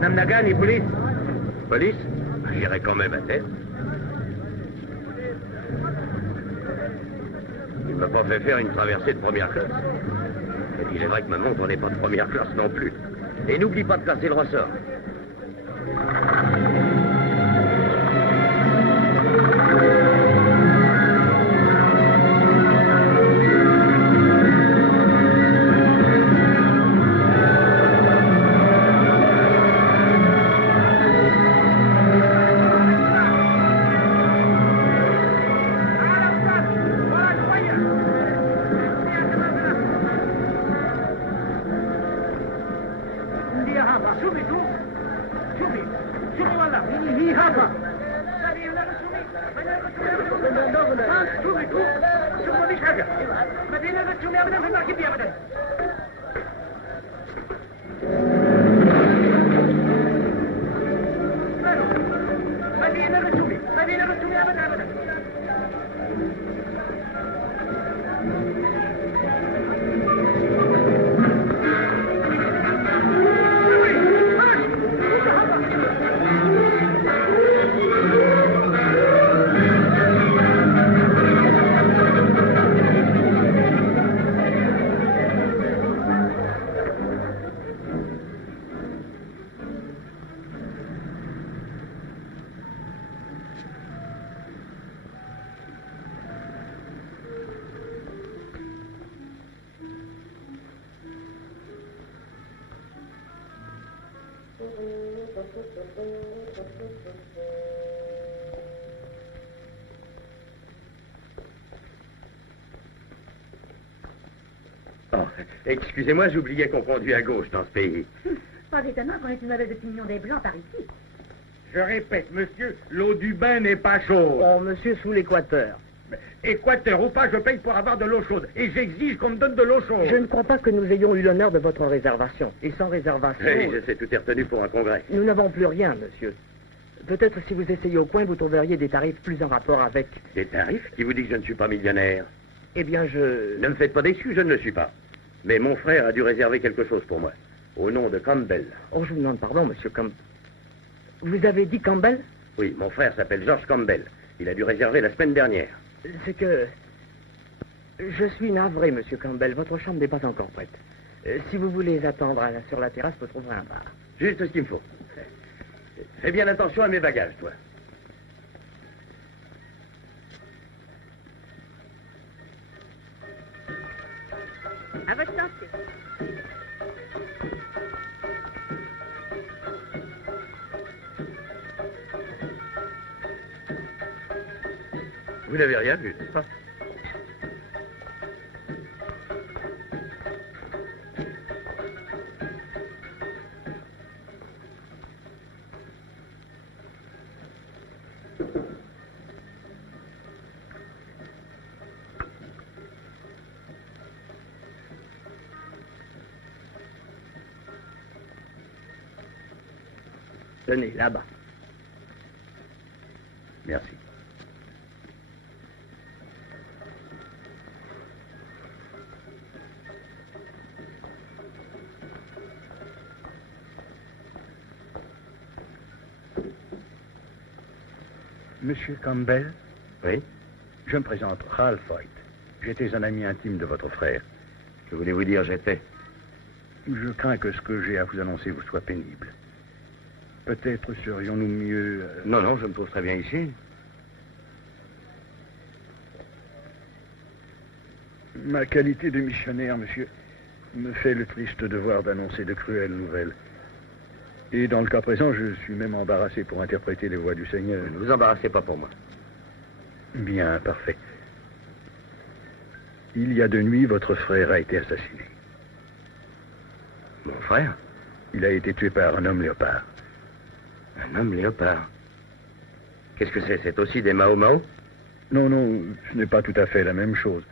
Namnagan, police. Police? J'irai quand même à tête. Il m'a pas fait faire une traversée de première classe. Et il est vrai que ma montre n'est pas de première classe non plus. Et n'oublie pas de placer le ressort. Oh, excusez-moi, j'oubliais qu'on conduit à gauche dans ce pays. Pas étonnant qu'on ait une mauvaise opinion des Blancs par ici. Je répète, monsieur, l'eau du bain n'est pas chaude. Oh, monsieur, sous l'équateur. Équateur ou pas, je paye pour avoir de l'eau chaude. Et j'exige qu'on me donne de l'eau chaude. Je ne crois pas que nous ayons eu l'honneur de votre réservation. Et sans réservation... Oui, je sais, tout est retenu pour un congrès. Nous n'avons plus rien, monsieur. Peut-être si vous essayez au coin, vous trouveriez des tarifs plus en rapport avec... Des tarifs? Qui vous dit que je ne suis pas millionnaire? Eh bien, Ne me faites pas d'excuses, je ne le suis pas. Mais mon frère a dû réserver quelque chose pour moi. Au nom de Campbell. Oh, je vous demande pardon, monsieur Campbell. Vous avez dit Campbell? Oui, mon frère s'appelle George Campbell. Il a dû réserver la semaine dernière. C'est que... Je suis navré, monsieur Campbell. Votre chambre n'est pas encore prête. Si vous voulez attendre sur la terrasse, vous trouverez un bar. Juste ce qu'il me faut. Fais bien attention à mes bagages, toi. À votre santé. Vous n'avez rien vu, n'est-ce pas? Tenez, là-bas. Merci. Monsieur Campbell? Oui? Je me présente, Ralph Hoyt. J'étais un ami intime de votre frère. Que voulez-vous dire, j'étais? Je crains que ce que j'ai à vous annoncer vous soit pénible. Peut-être serions-nous mieux... Non, non, je me trouve très bien ici. Ma qualité de missionnaire, monsieur, me fait le triste devoir d'annoncer de cruelles nouvelles. Et dans le cas présent, je suis même embarrassé pour interpréter les voix du Seigneur. Ne vous embarrassez pas pour moi. Bien, parfait. Il y a 2 nuits, votre frère a été assassiné. Mon frère? Il a été tué par un homme léopard. Un homme léopard? Qu'est-ce que c'est? C'est aussi des Mao-Mao? Non, non, ce n'est pas tout à fait la même chose.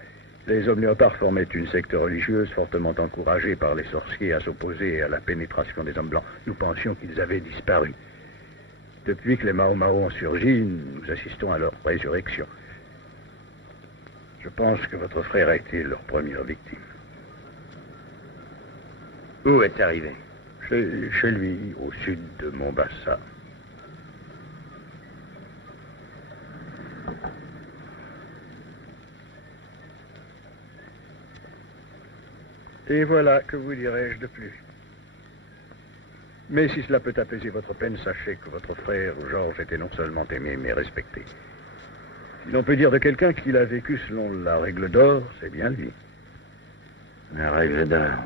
Les hommes léopards formaient une secte religieuse fortement encouragée par les sorciers à s'opposer à la pénétration des hommes blancs. Nous pensions qu'ils avaient disparu. Depuis que les Mao-Mao ont surgi, nous assistons à leur résurrection. Je pense que votre frère a été leur première victime. Où est-il arrivé? Chez lui, au sud de Mombasa. Et voilà, que vous dirais-je de plus. Mais si cela peut apaiser votre peine, sachez que votre frère, Georges, était non seulement aimé, mais respecté. Si l'on peut dire de quelqu'un qu'il a vécu selon la règle d'or, c'est bien lui. La règle d'or.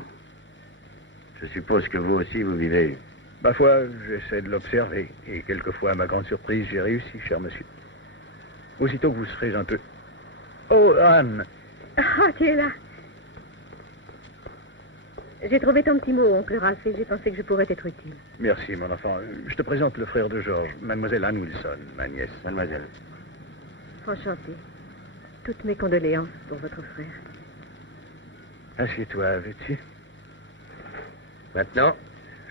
Je suppose que vous aussi, vous vivez... Ma foi, j'essaie de l'observer. Et quelquefois, à ma grande surprise, j'ai réussi, cher monsieur. Aussitôt que vous serez un peu... Oh, Anne! Ah, tu es là. J'ai trouvé ton petit mot, oncle Ralph, et j'ai pensé que je pourrais être utile. Merci, mon enfant. Je te présente le frère de Georges, mademoiselle Anne Wilson, ma nièce. Mademoiselle. Enchantée. Toutes mes condoléances pour votre frère. Assieds-toi, veux-tu? Maintenant,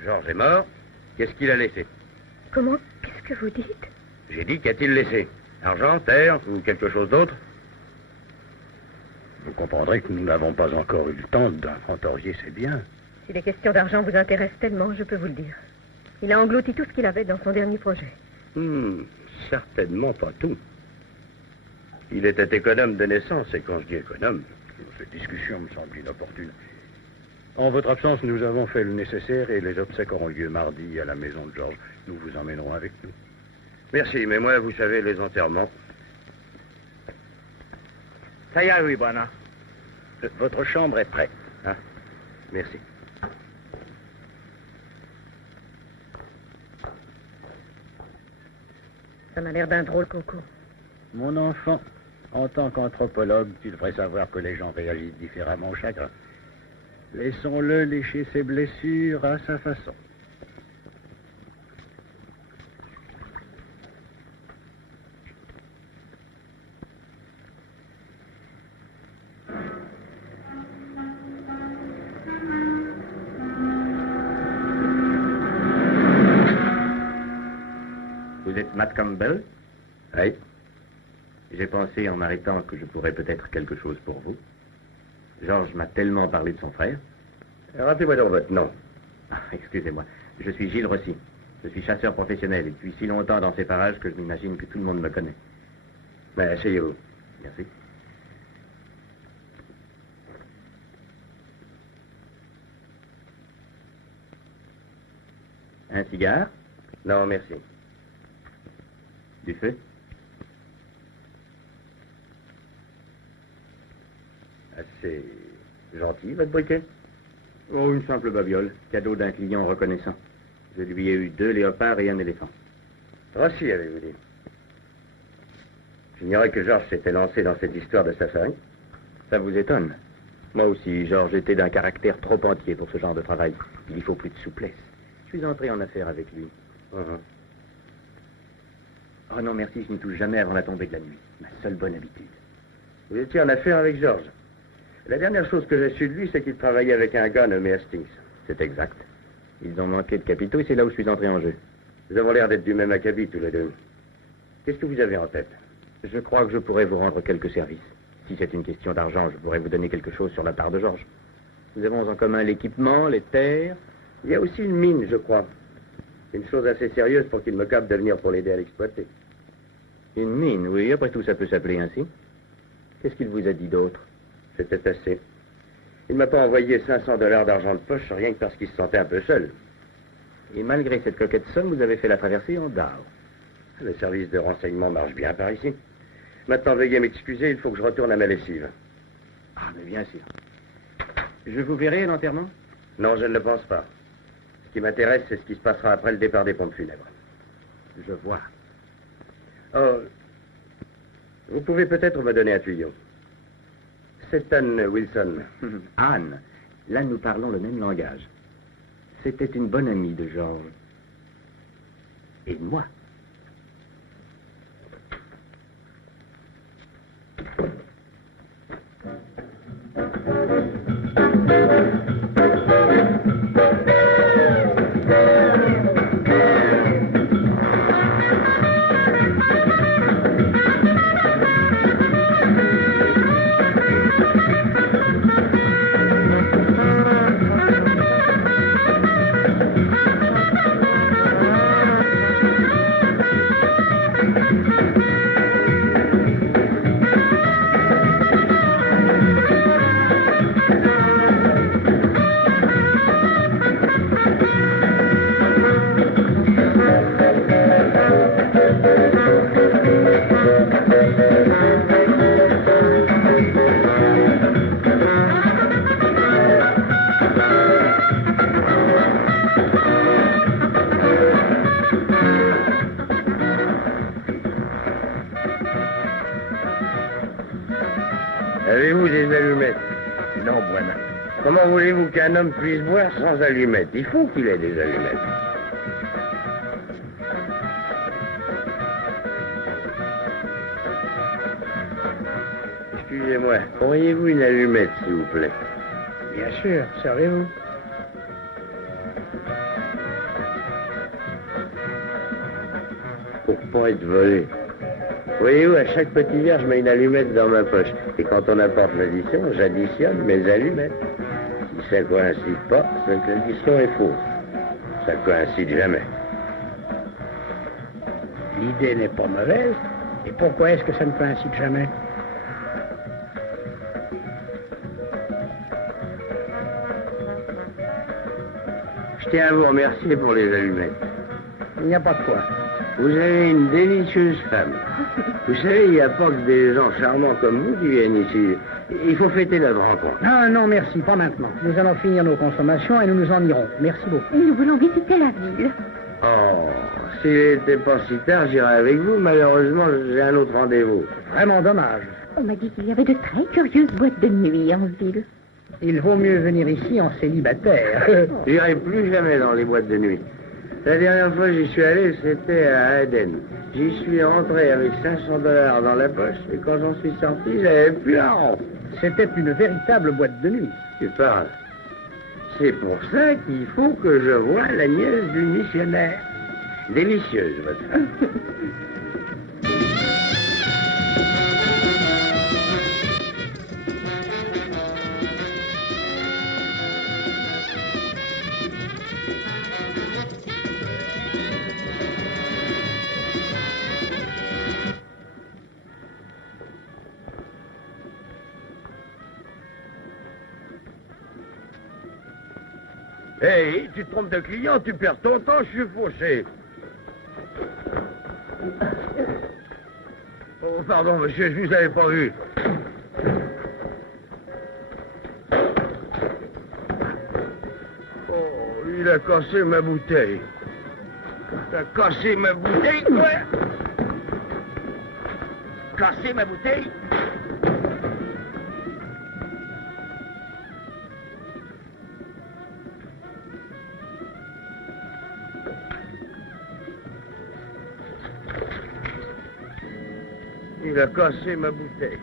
Georges est mort. Qu'est-ce qu'il a laissé? Comment? Qu'est-ce que vous dites? J'ai dit, qu'a-t-il laissé? Argent, terre ou quelque chose d'autre? Vous comprendrez que nous n'avons pas encore eu le temps d'inventorier ses biens. Si les questions d'argent vous intéressent tellement, je peux vous le dire. Il a englouti tout ce qu'il avait dans son dernier projet. Certainement pas tout. Il était économe de naissance, et quand je dis économe... Cette discussion me semble inopportune. En votre absence, nous avons fait le nécessaire et les obsèques auront lieu mardi à la maison de Georges. Nous vous emmènerons avec nous. Merci, mais moi, vous savez, les enterrements... Ça y est, oui, Bwana. Votre chambre est prête. Ah, merci. Ça m'a l'air d'un drôle concours. Mon enfant, en tant qu'anthropologue, tu devrais savoir que les gens réagissent différemment au chagrin. Laissons-le lécher ses blessures à sa façon. Vous êtes Matt Campbell? Oui. J'ai pensé en m'arrêtant que je pourrais peut-être quelque chose pour vous. Georges m'a tellement parlé de son frère. Rappelez-moi donc votre nom. Ah, excusez-moi. Je suis Gilles Rossi. Je suis chasseur professionnel et depuis si longtemps dans ces parages que je m'imagine que tout le monde me connaît. Mais asseyez-vous. Merci. Un cigare? Non, merci. Du feu? Assez gentil, votre briquet. Oh, une simple babiole, cadeau d'un client reconnaissant. Je lui ai eu 2 léopards et un éléphant. Rossi, avez-vous dit? J'ignorais que Georges s'était lancé dans cette histoire de safari. Ça vous étonne? Moi aussi, Georges était d'un caractère trop entier pour ce genre de travail. Il y faut plus de souplesse. Je suis entré en affaire avec lui. Oh non, merci, je n'y touche jamais avant la tombée de la nuit. Ma seule bonne habitude. Vous étiez en affaire avec Georges. La dernière chose que j'ai su de lui, c'est qu'il travaillait avec un gars nommé Hastings. C'est exact. Ils ont manqué de capitaux et c'est là où je suis entré en jeu. Nous avons l'air d'être du même acabit, tous les deux. Qu'est-ce que vous avez en tête? Je crois que je pourrais vous rendre quelques services. Si c'est une question d'argent, je pourrais vous donner quelque chose sur la part de Georges. Nous avons en commun l'équipement, les terres. Il y a aussi une mine, je crois. Une chose assez sérieuse pour qu'il me capte de venir pour l'aider à l'exploiter. Une mine, oui, après tout, ça peut s'appeler ainsi. Qu'est-ce qu'il vous a dit d'autre? C'était assez. Il m'a pas envoyé $500 d'argent de poche, rien que parce qu'il se sentait un peu seul. Et malgré cette coquette somme, vous avez fait la traversée en dard. Le service de renseignement marche bien par ici. Maintenant, veuillez m'excuser, il faut que je retourne à ma lessive. Ah, mais bien sûr. Je vous verrai à l'enterrement? Non, je ne le pense pas. Ce qui m'intéresse, c'est ce qui se passera après le départ des pompes funèbres. Je vois. Oh, vous pouvez peut-être me donner un tuyau. C'est Anne Wilson. Anne, là nous parlons le même langage. C'était une bonne amie de Georges. Et de moi. Avez-vous des allumettes? Non, moi-même. Comment voulez-vous qu'un homme puisse boire sans allumettes? Il faut qu'il ait des allumettes. Excusez-moi, auriez-vous une allumette, s'il vous plaît? Bien sûr, servez-vous. Pour pas être volé. Voyez-vous, à chaque petit verre, je mets une allumette dans ma poche. Et quand on apporte l'addition, j'additionne mes allumettes. Si ça coïncide pas, c'est que l'addition est fausse. Ça coïncide jamais. L'idée n'est pas mauvaise. Et pourquoi est-ce que ça ne coïncide jamais? Je tiens à vous remercier pour les allumettes. Il n'y a pas de quoi. Vous avez une délicieuse femme. Vous savez, il n'y a pas que des gens charmants comme vous qui viennent ici. Il faut fêter notre rencontre. Ah non, merci, pas maintenant. Nous allons finir nos consommations et nous nous en irons. Merci beaucoup. Nous voulons visiter la ville. Oh, s'il n'était pas si tard, j'irai avec vous. Malheureusement, j'ai un autre rendez-vous. Vraiment dommage. On m'a dit qu'il y avait de très curieuses boîtes de nuit en ville. Il vaut mieux venir ici en célibataire. J'irai plus jamais dans les boîtes de nuit. La dernière fois que j'y suis allé, c'était à Aden. J'y suis rentré avec $500 dans la poche, et quand j'en suis sorti, j'avais plus un rond. C'était une véritable boîte de nuit. Tu parles. C'est pour ça qu'il faut que je voie la nièce du missionnaire. Délicieuse, votre femme. Hey, tu te trompes de client, tu perds ton temps, je suis fauché. Oh, pardon, monsieur, je vous avais pas vu. Oh, il a cassé ma bouteille. T'as cassé ma bouteille, quoi? Cassé ma bouteille? Il a cassé ma bouteille.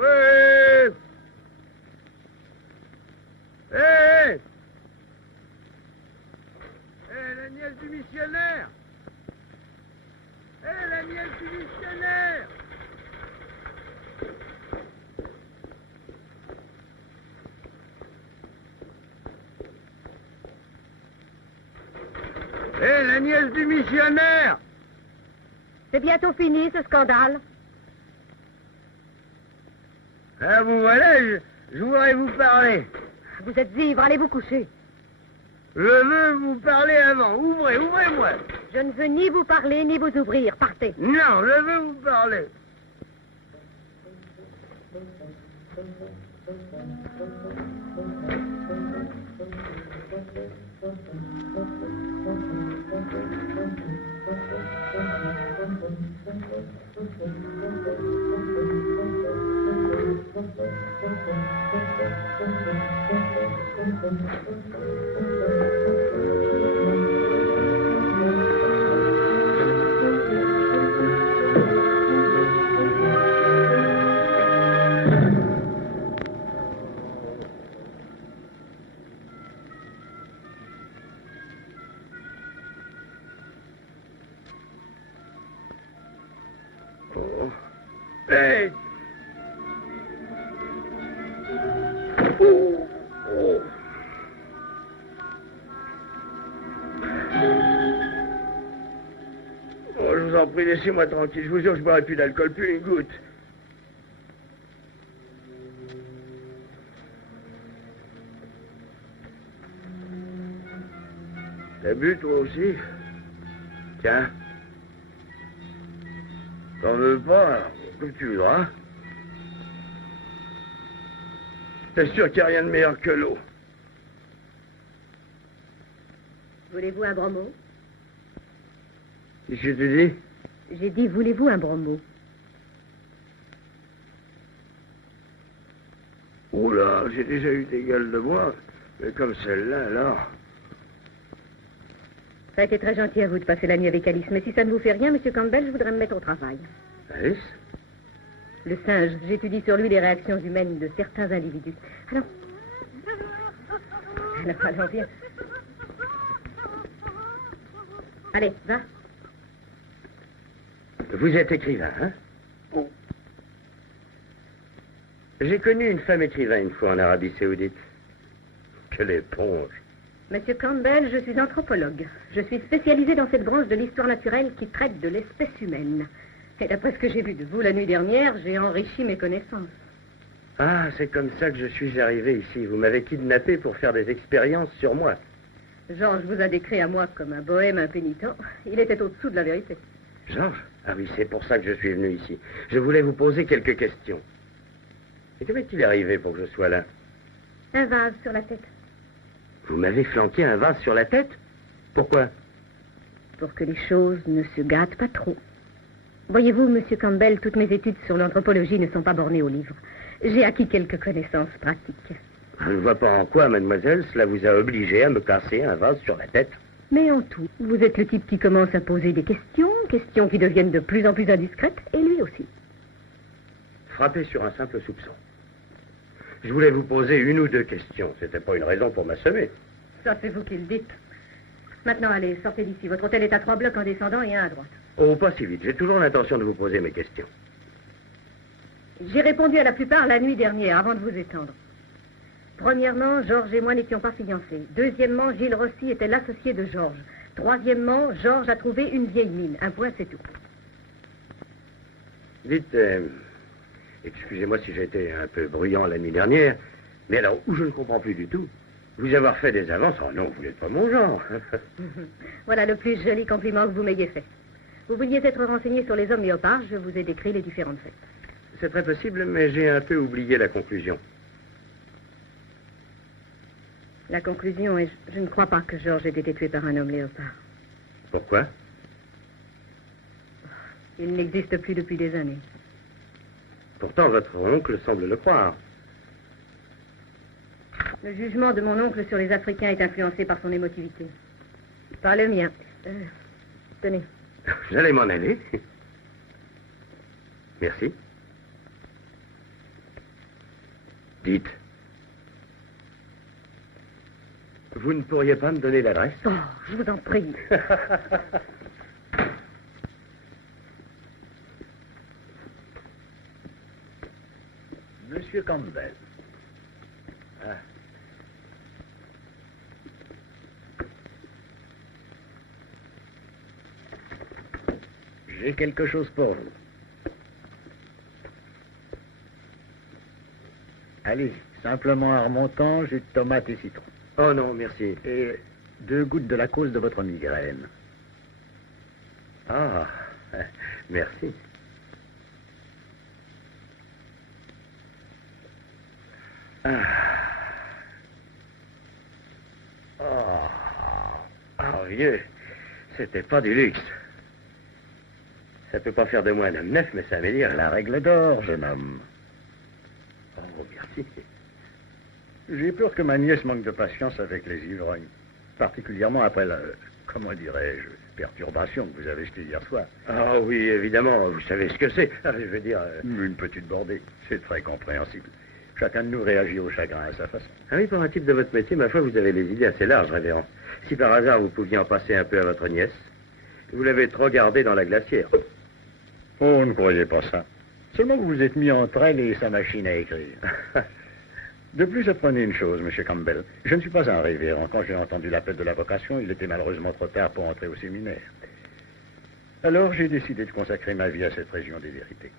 Ouais. Hé! Hé, la nièce du missionnaire! Hé, la nièce du missionnaire! Hé, la nièce du missionnaire! C'est bientôt fini, ce scandale. Ah, vous voilà, je voudrais vous parler. Vous êtes ivre, allez vous coucher. Je veux vous parler avant. Ouvrez-moi. Je ne veux ni vous parler, ni vous ouvrir. Partez. Non, je veux vous parler. Hey! Oh, je vous en prie, laissez-moi tranquille. Je vous jure que je boirai plus d'alcool, plus une goutte. T'as bu, toi aussi? Tiens. T'en veux pas? Comme tu voudras. T'es sûr qu'il n'y a rien de meilleur que l'eau? Voulez-vous un bromo? Qu'est-ce que tu dis? J'ai dit, voulez-vous un bromo? Oh là, j'ai déjà eu des gueules de bois. Mais comme celle-là, alors... Ça a été très gentil à vous de passer la nuit avec Alice, mais si ça ne vous fait rien, Monsieur Campbell, je voudrais me mettre au travail. Alice? Le singe, j'étudie sur lui les réactions humaines de certains individus. Alors... Alors, viens. Allez, va. Vous êtes écrivain, hein? Oh. J'ai connu une femme écrivain une fois en Arabie Saoudite. Quelle éponge! Monsieur Campbell, je suis anthropologue. Je suis spécialisée dans cette branche de l'histoire naturelle qui traite de l'espèce humaine. Et d'après ce que j'ai vu de vous la nuit dernière, j'ai enrichi mes connaissances. Ah, c'est comme ça que je suis arrivé ici. Vous m'avez kidnappé pour faire des expériences sur moi. Georges vous a décrit à moi comme un bohème impénitent. Il était au-dessous de la vérité. Georges? Ah oui, c'est pour ça que je suis venu ici. Je voulais vous poser quelques questions. Et comment est-il arrivé pour que je sois là? Un vase sur la tête. Vous m'avez flanqué un vase sur la tête? Pourquoi? Pour que les choses ne se gâtent pas trop. Voyez-vous, Monsieur Campbell, toutes mes études sur l'anthropologie ne sont pas bornées aux livres. J'ai acquis quelques connaissances pratiques. Je ne vois pas en quoi, mademoiselle, cela vous a obligé à me casser un vase sur la tête. Mais en tout, vous êtes le type qui commence à poser des questions qui deviennent de plus en plus indiscrètes, et lui aussi. Frappé sur un simple soupçon. Je voulais vous poser une ou deux questions. C'était pas une raison pour m'assommer. Ça, c'est vous qui le dites. Maintenant, allez, sortez d'ici. Votre hôtel est à 3 blocs en descendant et un à droite. Oh, pas si vite. J'ai toujours l'intention de vous poser mes questions. J'ai répondu à la plupart la nuit dernière, avant de vous étendre. Premièrement, Georges et moi n'étions pas fiancés. Deuxièmement, Gilles Rossi était l'associé de Georges. Troisièmement, Georges a trouvé une vieille mine. Un point, c'est tout. Dites, excusez-moi si j'ai été un peu bruyant la nuit dernière, mais alors, où je ne comprends plus du tout, vous avoir fait des avances, oh non, vous n'êtes pas mon genre. Voilà le plus joli compliment que vous m'ayez fait. Vous vouliez être renseigné sur les hommes léopards, je vous ai décrit les différentes fêtes. C'est très possible, mais j'ai un peu oublié la conclusion. La conclusion est, je ne crois pas que Georges ait été tué par un homme léopard. Pourquoi? Il n'existe plus depuis des années. Pourtant, votre oncle semble le croire. Le jugement de mon oncle sur les Africains est influencé par son émotivité. Pas le mien. Tenez. J'allais m'en aller. Merci. Dites. Vous ne pourriez pas me donner l'adresse? Oh, je vous en prie. Monsieur Campbell. Ah. J'ai quelque chose pour vous. Allez, simplement un remontant, jus de tomate et citron. Oh non, merci. Et 2 gouttes de la cause de votre migraine. Ah, merci. Ah. Oh, oh, vieux, c'était pas du luxe. Ça peut pas faire de moi un homme neuf, mais ça veut dire... La règle d'or, jeune homme. Oh, merci. J'ai peur que ma nièce manque de patience avec les ivrognes. Particulièrement après la, comment dirais-je, perturbation que vous avez jetée hier soir. Ah oui, évidemment, vous savez ce que c'est. Ah, je veux dire... Une petite bordée, c'est très compréhensible. Chacun de nous réagit au chagrin à sa façon. Ah oui, pour un type de votre métier, ma foi, vous avez des idées assez larges, révérend. Si par hasard vous pouviez en passer un peu à votre nièce, vous l'avez trop gardée dans la glacière. Oh, ne croyez pas ça. Seulement vous vous êtes mis entre elle et sa machine à écrire. De plus, apprenez une chose, monsieur Campbell. Je ne suis pas un révérend. Quand j'ai entendu l'appel de la vocation, il était malheureusement trop tard pour entrer au séminaire. Alors, j'ai décidé de consacrer ma vie à cette région des vérités.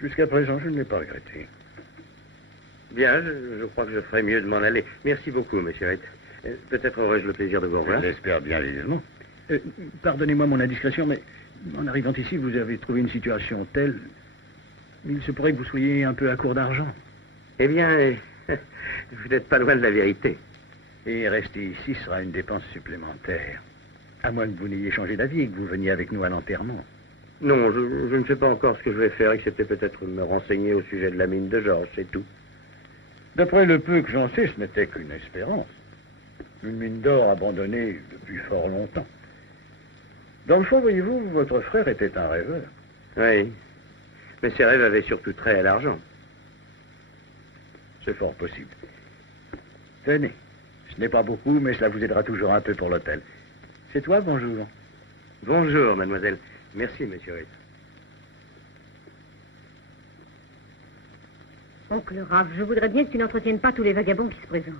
Jusqu'à présent, je ne l'ai pas regretté. Bien, je crois que je ferais mieux de m'en aller. Merci beaucoup, monsieur Haidt. Peut-être aurai-je le plaisir de vous revoir. Je l'espère bien vivement. Pardonnez-moi mon indiscrétion, mais en arrivant ici, vous avez trouvé une situation telle... Il se pourrait que vous soyez un peu à court d'argent. Eh bien, vous n'êtes pas loin de la vérité. Et rester ici sera une dépense supplémentaire. À moins que vous n'ayez changé d'avis et que vous veniez avec nous à l'enterrement. Non, je ne sais pas encore ce que je vais faire, excepté peut-être me renseigner au sujet de la mine de Georges, c'est tout. D'après le peu que j'en sais, ce n'était qu'une espérance. Une mine d'or abandonnée depuis fort longtemps. Dans le fond, voyez-vous, votre frère était un rêveur. Oui, mais ses rêves avaient surtout trait à l'argent. C'est fort possible. Tenez, ce n'est pas beaucoup, mais cela vous aidera toujours un peu pour l'hôtel. C'est toi, bonjour. Bonjour, mademoiselle. Merci, monsieur Haidt. Oncle Raph, je voudrais bien que tu n'entretiennes pas tous les vagabonds qui se présentent.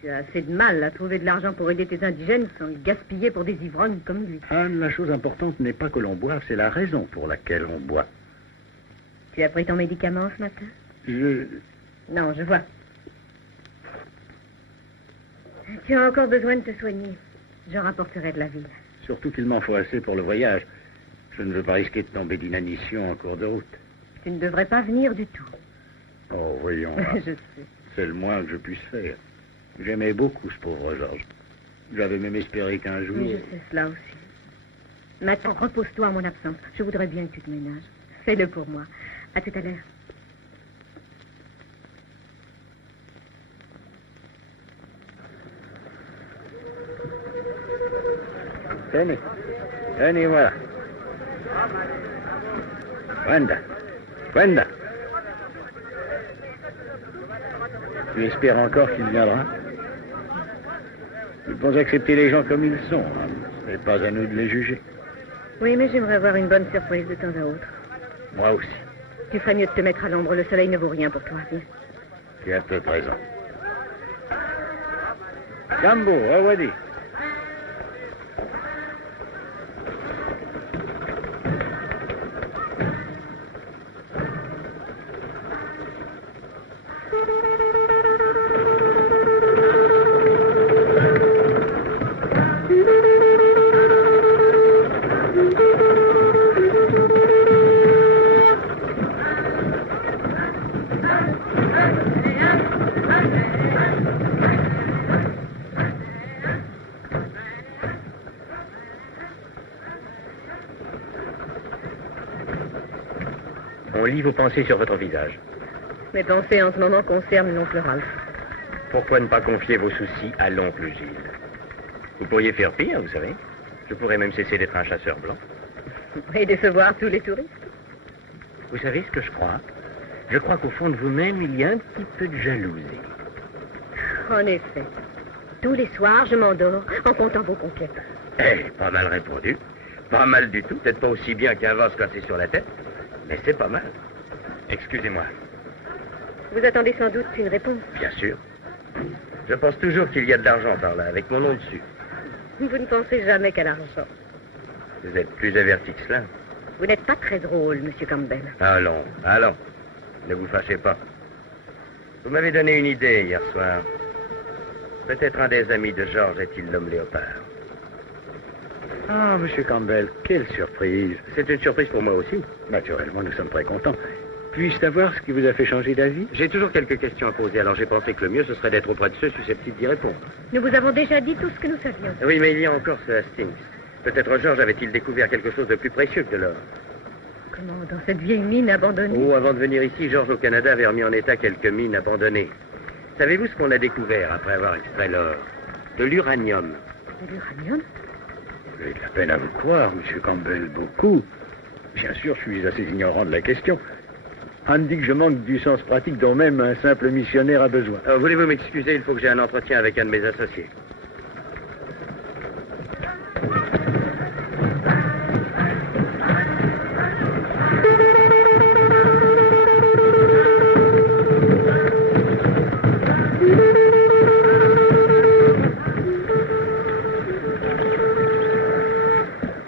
Tu as assez de mal à trouver de l'argent pour aider tes indigènes sans le gaspiller pour des ivrognes comme lui. Anne, la chose importante n'est pas que l'on boive, c'est la raison pour laquelle on boit. Tu as pris ton médicament ce matin? Non, je vois. Tu as encore besoin de te soigner. J'en rapporterai de la ville. Surtout qu'il m'en faut assez pour le voyage. Je ne veux pas risquer de tomber d'inanition en cours de route. Tu ne devrais pas venir du tout. Oh, voyons. Je sais. C'est le moins que je puisse faire. J'aimais beaucoup ce pauvre Georges. J'avais même espéré qu'un jour... Oui, je sais cela aussi. Maintenant, repose-toi en mon absence. Je voudrais bien que tu te ménages. Fais-le pour moi. À tout à l'heure. Tenez. Tenez, voilà. Brenda. Tu espères encore qu'il viendra? Nous devons accepter les gens comme ils sont. Hein. Ce n'est pas à nous de les juger. Oui, mais j'aimerais avoir une bonne surprise de temps à autre. Moi aussi. Tu ferais mieux de te mettre à l'ombre. Le soleil ne vaut rien pour toi. Viens. Tu as peut-être raison. Jambo, Awadi. On lit vos pensées sur votre visage. Mes pensées en ce moment concernent l'oncle Ralph. Pourquoi ne pas confier vos soucis à l'oncle Gilles? Vous pourriez faire pire, vous savez. Je pourrais même cesser d'être un chasseur blanc. Et décevoir tous les touristes. Vous savez ce que je crois? Je crois qu'au fond de vous-même, il y a un petit peu de jalousie. En effet. Tous les soirs, je m'endors en comptant vos conquêtes. Eh, pas mal répondu. Pas mal du tout. Peut-être pas aussi bien qu'un vase cassé sur la tête, mais c'est pas mal. Excusez-moi. Vous attendez sans doute une réponse. Bien sûr. Je pense toujours qu'il y a de l'argent par là, avec mon nom dessus. Vous ne pensez jamais qu'à l'argent. Vous êtes plus averti que cela. Vous n'êtes pas très drôle, Monsieur Campbell. Allons, allons. Ne vous fâchez pas. Vous m'avez donné une idée hier soir. Peut-être un des amis de Georges est-il l'homme léopard. Ah, Monsieur Campbell, quelle surprise. C'est une surprise pour moi aussi. Naturellement, nous sommes très contents. Puis-je savoir ce qui vous a fait changer d'avis? J'ai toujours quelques questions à poser, alors j'ai pensé que le mieux, ce serait d'être auprès de ceux susceptibles d'y répondre. Nous vous avons déjà dit tout ce que nous savions. Oui, mais il y a encore ce Hastings. Peut-être Georges avait-il découvert quelque chose de plus précieux que de l'or. Comment, dans cette vieille mine abandonnée? Oh, avant de venir ici, Georges au Canada avait remis en état quelques mines abandonnées. Savez-vous ce qu'on a découvert après avoir extrait l'or? De l'uranium. De l'uranium? J'ai de la peine à vous croire, Monsieur Campbell, beaucoup. Bien sûr, je suis assez ignorant de la question. On dit que je manque du sens pratique dont même un simple missionnaire a besoin. Voulez-vous m'excuser? Il faut que j'ai un entretien avec un de mes associés.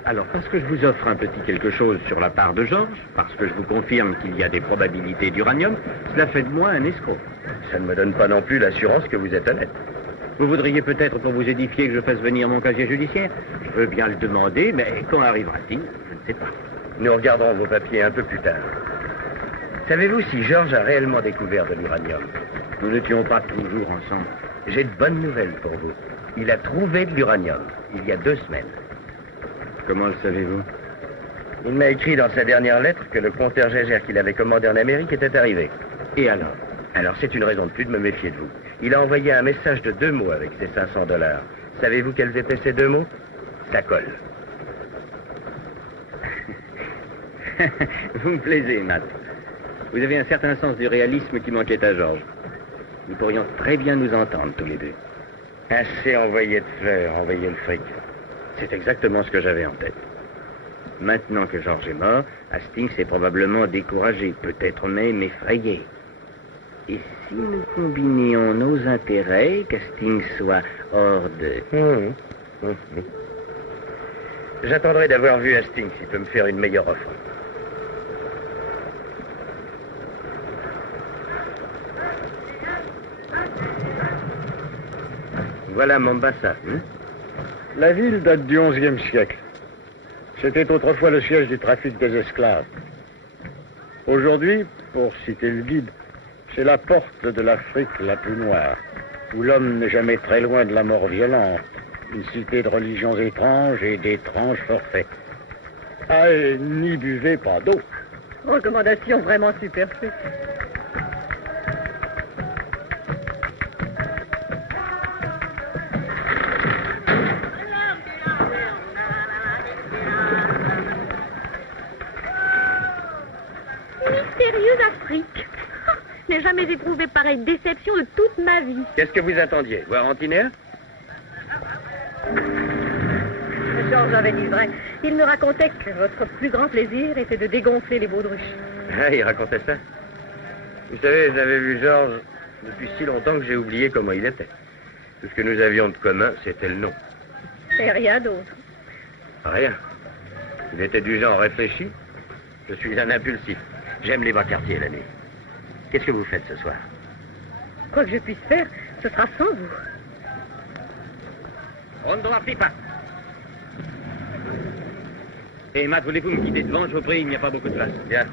Alors, parce que je vous offre un petit quelque chose sur la part de Georges, parce que je vous confirme qu'il y a des probabilités d'uranium, cela fait de moi un escroc. Ça ne me donne pas non plus l'assurance que vous êtes honnête. Vous voudriez peut-être pour vous édifier que je fasse venir mon casier judiciaire? Je veux bien le demander, mais quand arrivera-t-il? Je ne sais pas. Nous regarderons vos papiers un peu plus tard. Savez-vous si Georges a réellement découvert de l'uranium? Nous n'étions pas toujours ensemble. J'ai de bonnes nouvelles pour vous. Il a trouvé de l'uranium, il y a 2 semaines. Comment le savez-vous? Il m'a écrit dans sa dernière lettre que le compteur Gégère qu'il avait commandé en Amérique était arrivé. Et alors? Alors c'est une raison de plus de me méfier de vous. Il a envoyé un message de 2 mots avec ses $500. Savez-vous quels étaient ces 2 mots? Ça colle. Vous me plaisez, Matt. Vous avez un certain sens du réalisme qui manquait à Georges. Nous pourrions très bien nous entendre tous les deux. Assez envoyé de fleurs, envoyé le fric. C'est exactement ce que j'avais en tête. Maintenant que Georges est mort, Hastings est probablement découragé, peut-être même effrayé. Et si nous combinions nos intérêts, qu'Hastings soit hors de... J'attendrai d'avoir vu Hastings s'il peut me faire une meilleure offre. Voilà Mombasa. La ville date du XIe siècle. C'était autrefois le siège du trafic des esclaves. Aujourd'hui, pour citer le guide, c'est la porte de l'Afrique la plus noire, où l'homme n'est jamais très loin de la mort violente, une cité de religions étranges et d'étranges forfaits. Ah, et n'y buvez pas d'eau. Recommandation vraiment superflue. Mystérieuse Afrique. Je n'ai jamais éprouvé pareille déception de toute ma vie. Qu'est-ce que vous attendiez? Voir Antinéa? Georges avait dit vrai. Il me racontait que votre plus grand plaisir était de dégonfler les baudruches. Ah, il racontait ça. Vous savez, j'avais vu Georges depuis si longtemps que j'ai oublié comment il était. Tout ce que nous avions de commun, c'était le nom. Et rien d'autre. Rien. Il était du genre réfléchi. Je suis un impulsif. J'aime les bas quartiers la nuit. Qu'est-ce que vous faites ce soir? Quoi que je puisse faire, ce sera sans vous. Rondo la pipa. Et Matt, voulez-vous me quitter devant? Je vous prie, il n'y a pas beaucoup de place. Bien.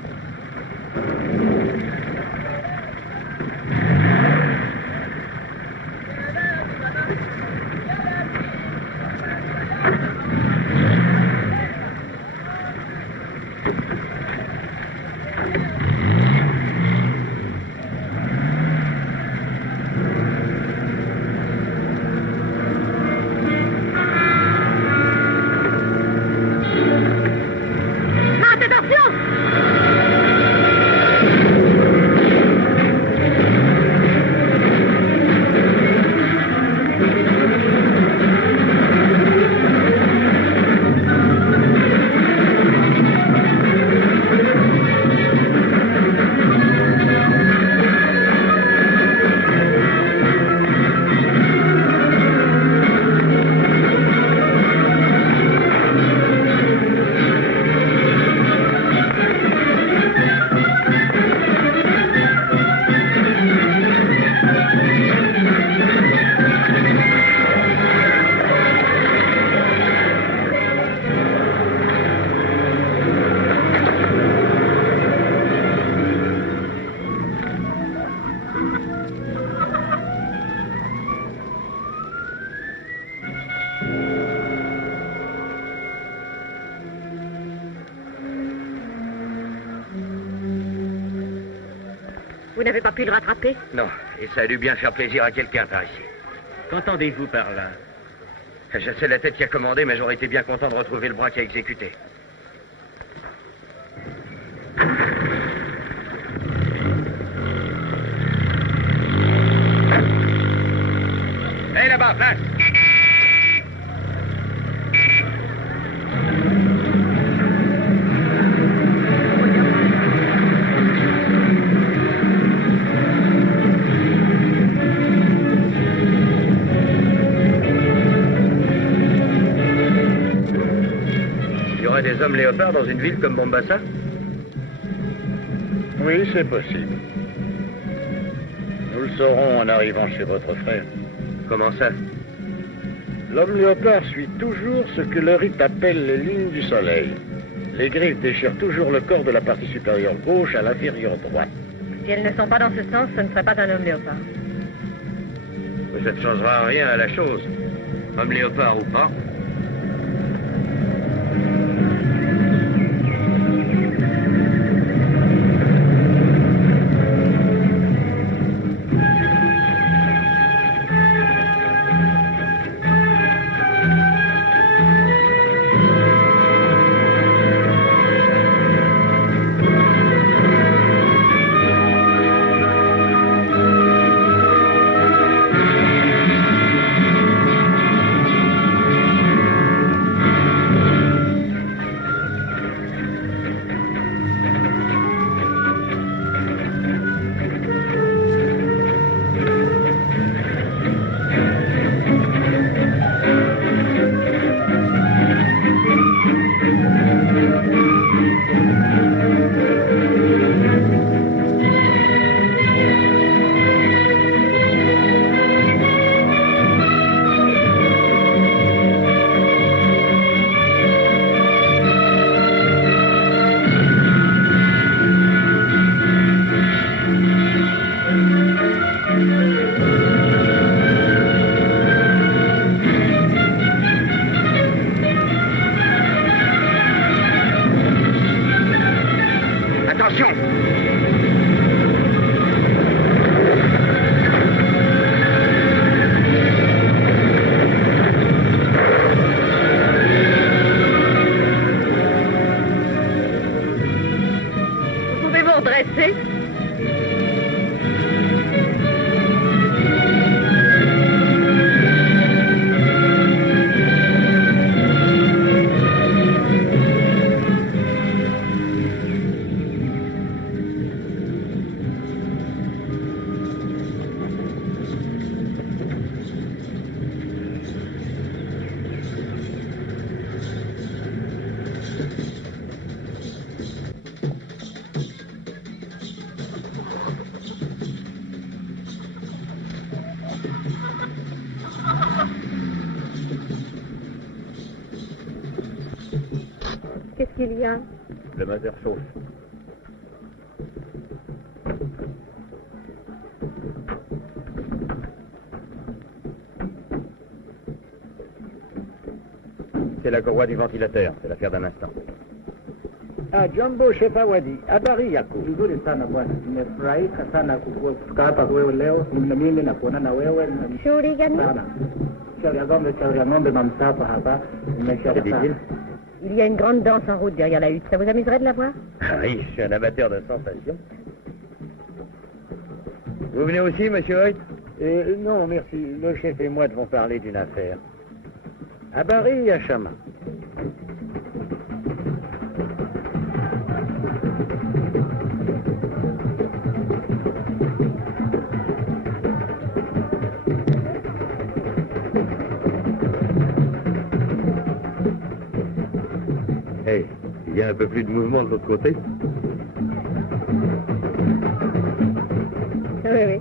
Attention! Vous n'avez pas pu le rattraper? Non, et ça a dû bien faire plaisir à quelqu'un par ici. Qu'entendez-vous par là? Je sais la tête qui a commandé, mais j'aurais été bien content de retrouver le bras qui a exécuté. Hé, là-bas, place! Il y aurait des hommes léopards dans une ville comme Mombasa? Oui, c'est possible. Nous le saurons en arrivant chez votre frère. Comment ça? L'homme léopard suit toujours ce que le rite appelle les lignes du soleil. Les griffes déchirent toujours le corps de la partie supérieure gauche à l'inférieure droite. Si elles ne sont pas dans ce sens, ce ne serait pas un homme léopard. Mais ça ne changera rien à la chose. Homme léopard ou pas. Qu'est-ce qu'il y a? Le moteur chauffe. C'est la courroie du ventilateur. C'est l'affaire d'un instant. Ah, Jumbo Shefawadi, habari yako? Nzuri sana bwana, nimefurahika sana kufika hapa wewe leo, na mimi na kuonana wewe Shughuli gani? sana. Shauri ya ng'ombe mamsafa hapa, nimeshauri Que sana. dit-il? Il y a une grande danse en route derrière la hutte. Ça vous amuserait de la voir? Ah oui, je suis un amateur de sensations. Vous venez aussi, monsieur Hoyt? Non, merci. Le chef et moi devons parler d'une affaire. Habari Hachama. Hey, il y a un peu plus de mouvement de l'autre côté. Oui, oui.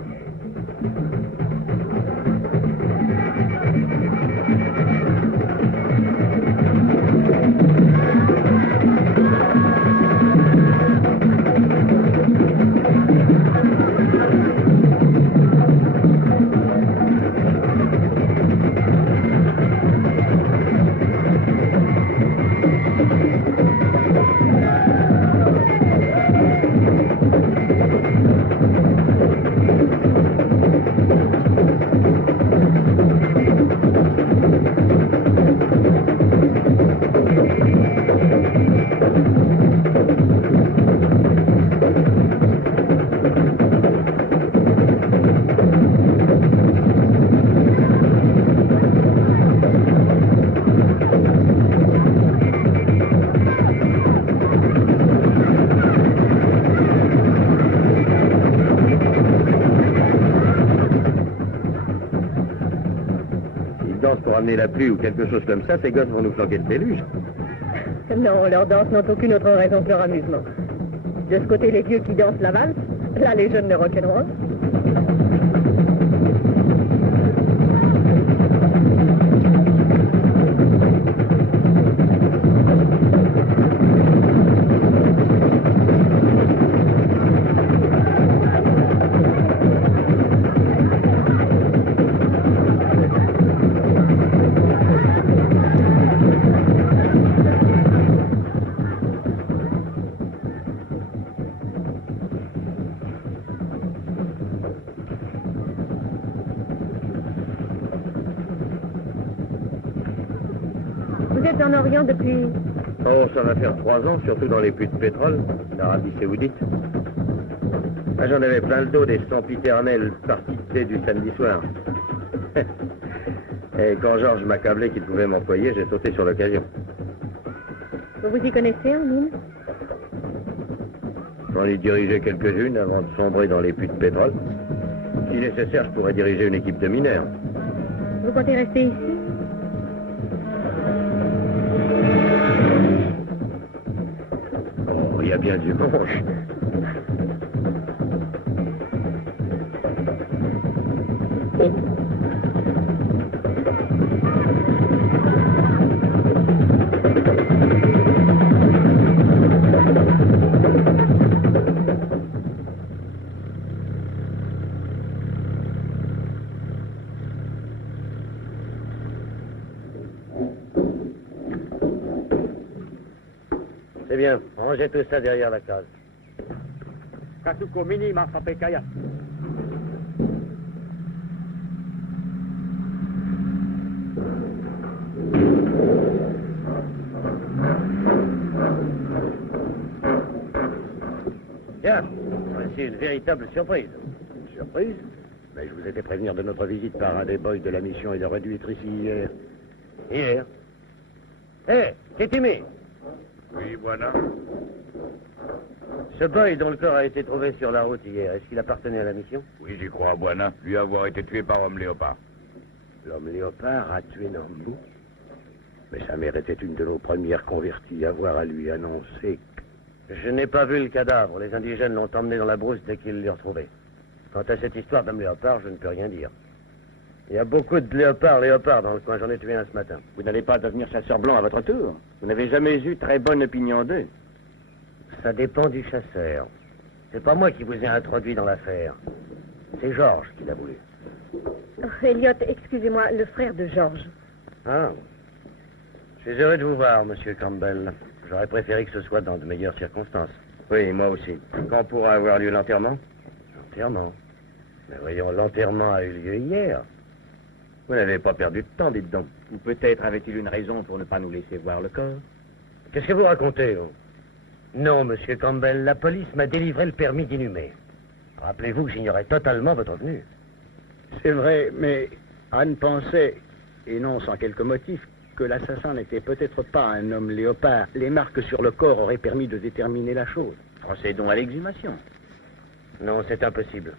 Pour amener la pluie ou quelque chose comme ça, ces gosses vont nous flanquer de déluge. Non, leurs danses n'ont aucune autre raison que leur amusement. De ce côté, les vieux qui dansent la valse, là, les jeunes le rock'n'roll. Vous êtes en Orient depuis... Oh, ça va faire 3 ans, surtout dans les puits de pétrole, l'Arabie Saoudite. Ah, j'en avais plein le dos des sempiternelles parties de thé du samedi soir. Et quand Georges m'a câblé qu'il pouvait m'employer, j'ai sauté sur l'occasion. Vous vous y connaissez en mine? J'en ai dirigé quelques-unes avant de sombrer dans les puits de pétrole. Si nécessaire, je pourrais diriger une équipe de mineurs. Vous comptez rester ici? Oh, il y a bien du monde. C'est bien, rangez tout ça derrière la case. Kasuko mini Mafapekaya. Bien, voici une véritable surprise. Surprise? Mais je vous ai fait prévenir de notre visite par un des boys de la mission et aurait dû être ici hier. Hier. Hé, Ketimi! Oui, voilà. Ce boy dont le corps a été trouvé sur la route hier, est-ce qu'il appartenait à la mission? Oui, j'y crois, Buana. Lui avoir été tué par Homme Léopard. L'homme léopard a tué Nambu. Mais sa mère était une de nos premières converties à voir à lui annoncer. Je n'ai pas vu le cadavre. Les indigènes l'ont emmené dans la brousse dès qu'ils l'eurent retrouvé. Quant à cette histoire d'homme léopard, je ne peux rien dire. Il y a beaucoup de léopards dans le coin. J'en ai tué un ce matin. Vous n'allez pas devenir chasseur blanc à votre tour? Vous n'avez jamais eu très bonne opinion d'eux? Ça dépend du chasseur. C'est pas moi qui vous ai introduit dans l'affaire. C'est Georges qui l'a voulu. Oh, Elliot, excusez-moi, le frère de Georges. Ah. Je suis heureux de vous voir, monsieur Campbell. J'aurais préféré que ce soit dans de meilleures circonstances. Oui, moi aussi. Quand pourra avoir lieu l'enterrement? L'enterrement? Mais voyons, l'enterrement a eu lieu hier. Vous n'avez pas perdu de temps, dites donc. Ou peut-être avait-il une raison pour ne pas nous laisser voir le corps? Qu'est-ce que vous racontez, vous? Non, monsieur Campbell, la police m'a délivré le permis d'inhumer. Rappelez-vous que j'ignorais totalement votre venue. C'est vrai, mais Anne pensait, et non sans quelque motif, que l'assassin n'était peut-être pas un homme léopard. Les marques sur le corps auraient permis de déterminer la chose. Procédons à l'exhumation. Non, c'est impossible.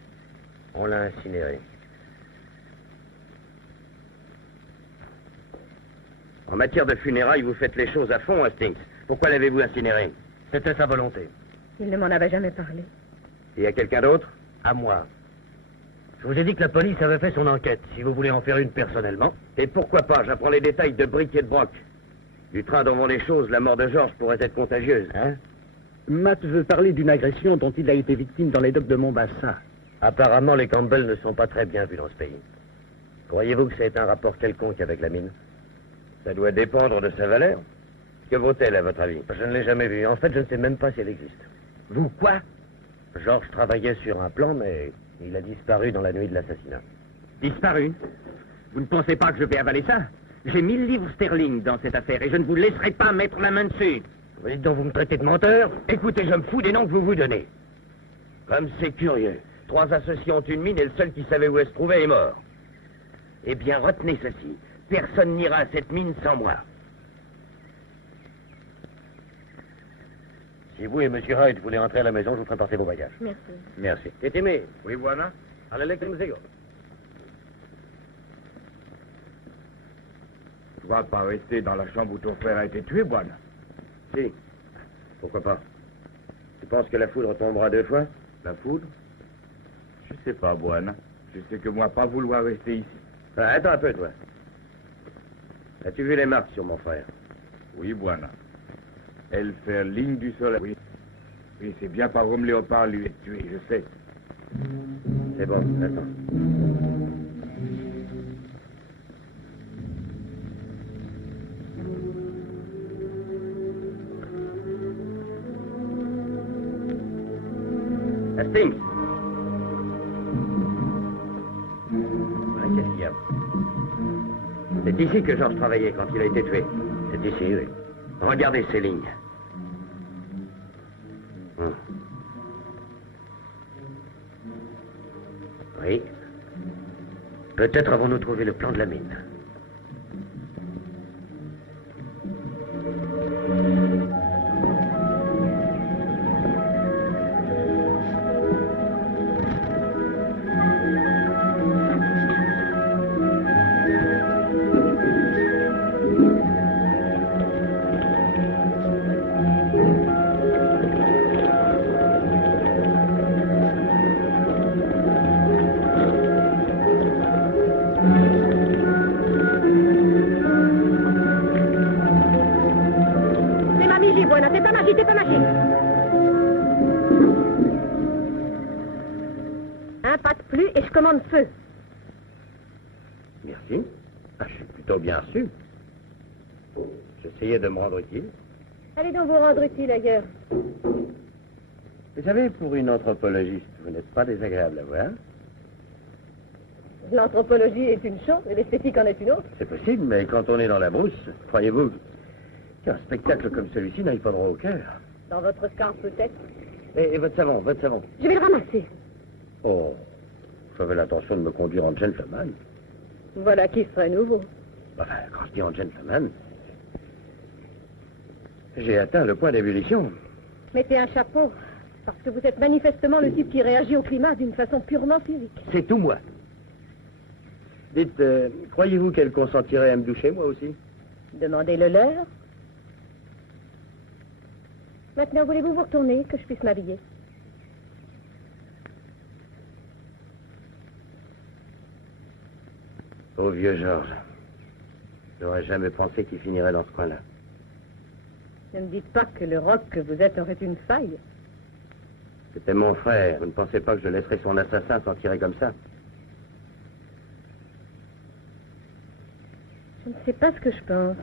On l'a incinéré. En matière de funérailles, vous faites les choses à fond, Hastings. Pourquoi l'avez-vous incinéré? C'était sa volonté. Il ne m'en avait jamais parlé. Il y a quelqu'un d'autre? À moi. Je vous ai dit que la police avait fait son enquête. Si vous voulez en faire une personnellement. Et pourquoi pas? J'apprends les détails de Brick et de Brock. Du train dont vont les choses, la mort de Georges pourrait être contagieuse, hein? Matt veut parler d'une agression dont il a été victime dans les docks de Mombasa. Apparemment, les Campbell ne sont pas très bien vus dans ce pays. Croyez-vous que c'est un rapport quelconque avec la mine? Ça doit dépendre de sa valeur. Que vaut-elle, à votre avis? Je ne l'ai jamais vue. En fait, je ne sais même pas si elle existe. Vous, quoi? Georges travaillait sur un plan, mais il a disparu dans la nuit de l'assassinat. Disparu? Vous ne pensez pas que je vais avaler ça? J'ai 1000 livres sterling dans cette affaire et je ne vous laisserai pas mettre la main dessus. Vous dites donc vous me traitez de menteur? Écoutez, je me fous des noms que vous vous donnez. Comme c'est curieux. 3 associés ont une mine et le seul qui savait où elle se trouvait est mort. Eh bien, retenez ceci. Personne n'ira à cette mine sans moi. Si vous et M. Hyde voulez rentrer à la maison, je vous ferai porter vos bagages. Merci. Merci. T'es aimé? Oui, voilà. Allez, museo. Tu vas pas rester dans la chambre où ton frère a été tué, Buana. Si. Pourquoi pas? Tu penses que la foudre tombera 2 fois? La foudre? Je sais pas, Buana. Je sais que moi, pas vouloir rester ici. Ah, attends un peu, toi. As-tu vu les marques sur mon frère? Oui, Buana. Elle fait ligne du soleil. Oui. Oui, c'est bien par Homme Léopard lui est tué, je sais. C'est bon, attends. Hastings! Qu'est-ce qu'il y a? C'est ici que Georges travaillait quand il a été tué. C'est ici, oui. Regardez ces lignes. Oui. Peut-être avons-nous trouvé le plan de la mine. Feu. Merci. Ah, je suis plutôt bien reçu. J'essayais de me rendre utile. Allez donc vous rendre utile ailleurs. Vous savez, pour une anthropologiste, vous n'êtes pas désagréable à voir. L'anthropologie est une chose et l'esthétique en est une autre. C'est possible, mais quand on est dans la brousse, croyez-vous qu'un spectacle comme celui-ci n'aille pas droit au cœur? Dans votre scarpe peut-être. Et votre savon, votre savon? Je vais le ramasser. Oh. J'avais l'intention de me conduire en gentleman. Voilà qui serait nouveau. Enfin, quand je dis en gentleman, j'ai atteint le point d'ébullition. Mettez un chapeau, parce que vous êtes manifestement le type qui réagit au climat d'une façon purement physique. C'est tout moi. Dites, croyez-vous qu'elle consentirait à me doucher, moi aussi? Demandez-le leur. Maintenant, voulez-vous vous retourner, que je puisse m'habiller? Oh, vieux Georges. Je n'aurais jamais pensé qu'il finirait dans ce coin-là. Ne me dites pas que le roc que vous êtes aurait une faille. C'était mon frère. Vous ne pensez pas que je laisserais son assassin s'en tirer comme ça? Je ne sais pas ce que je pense,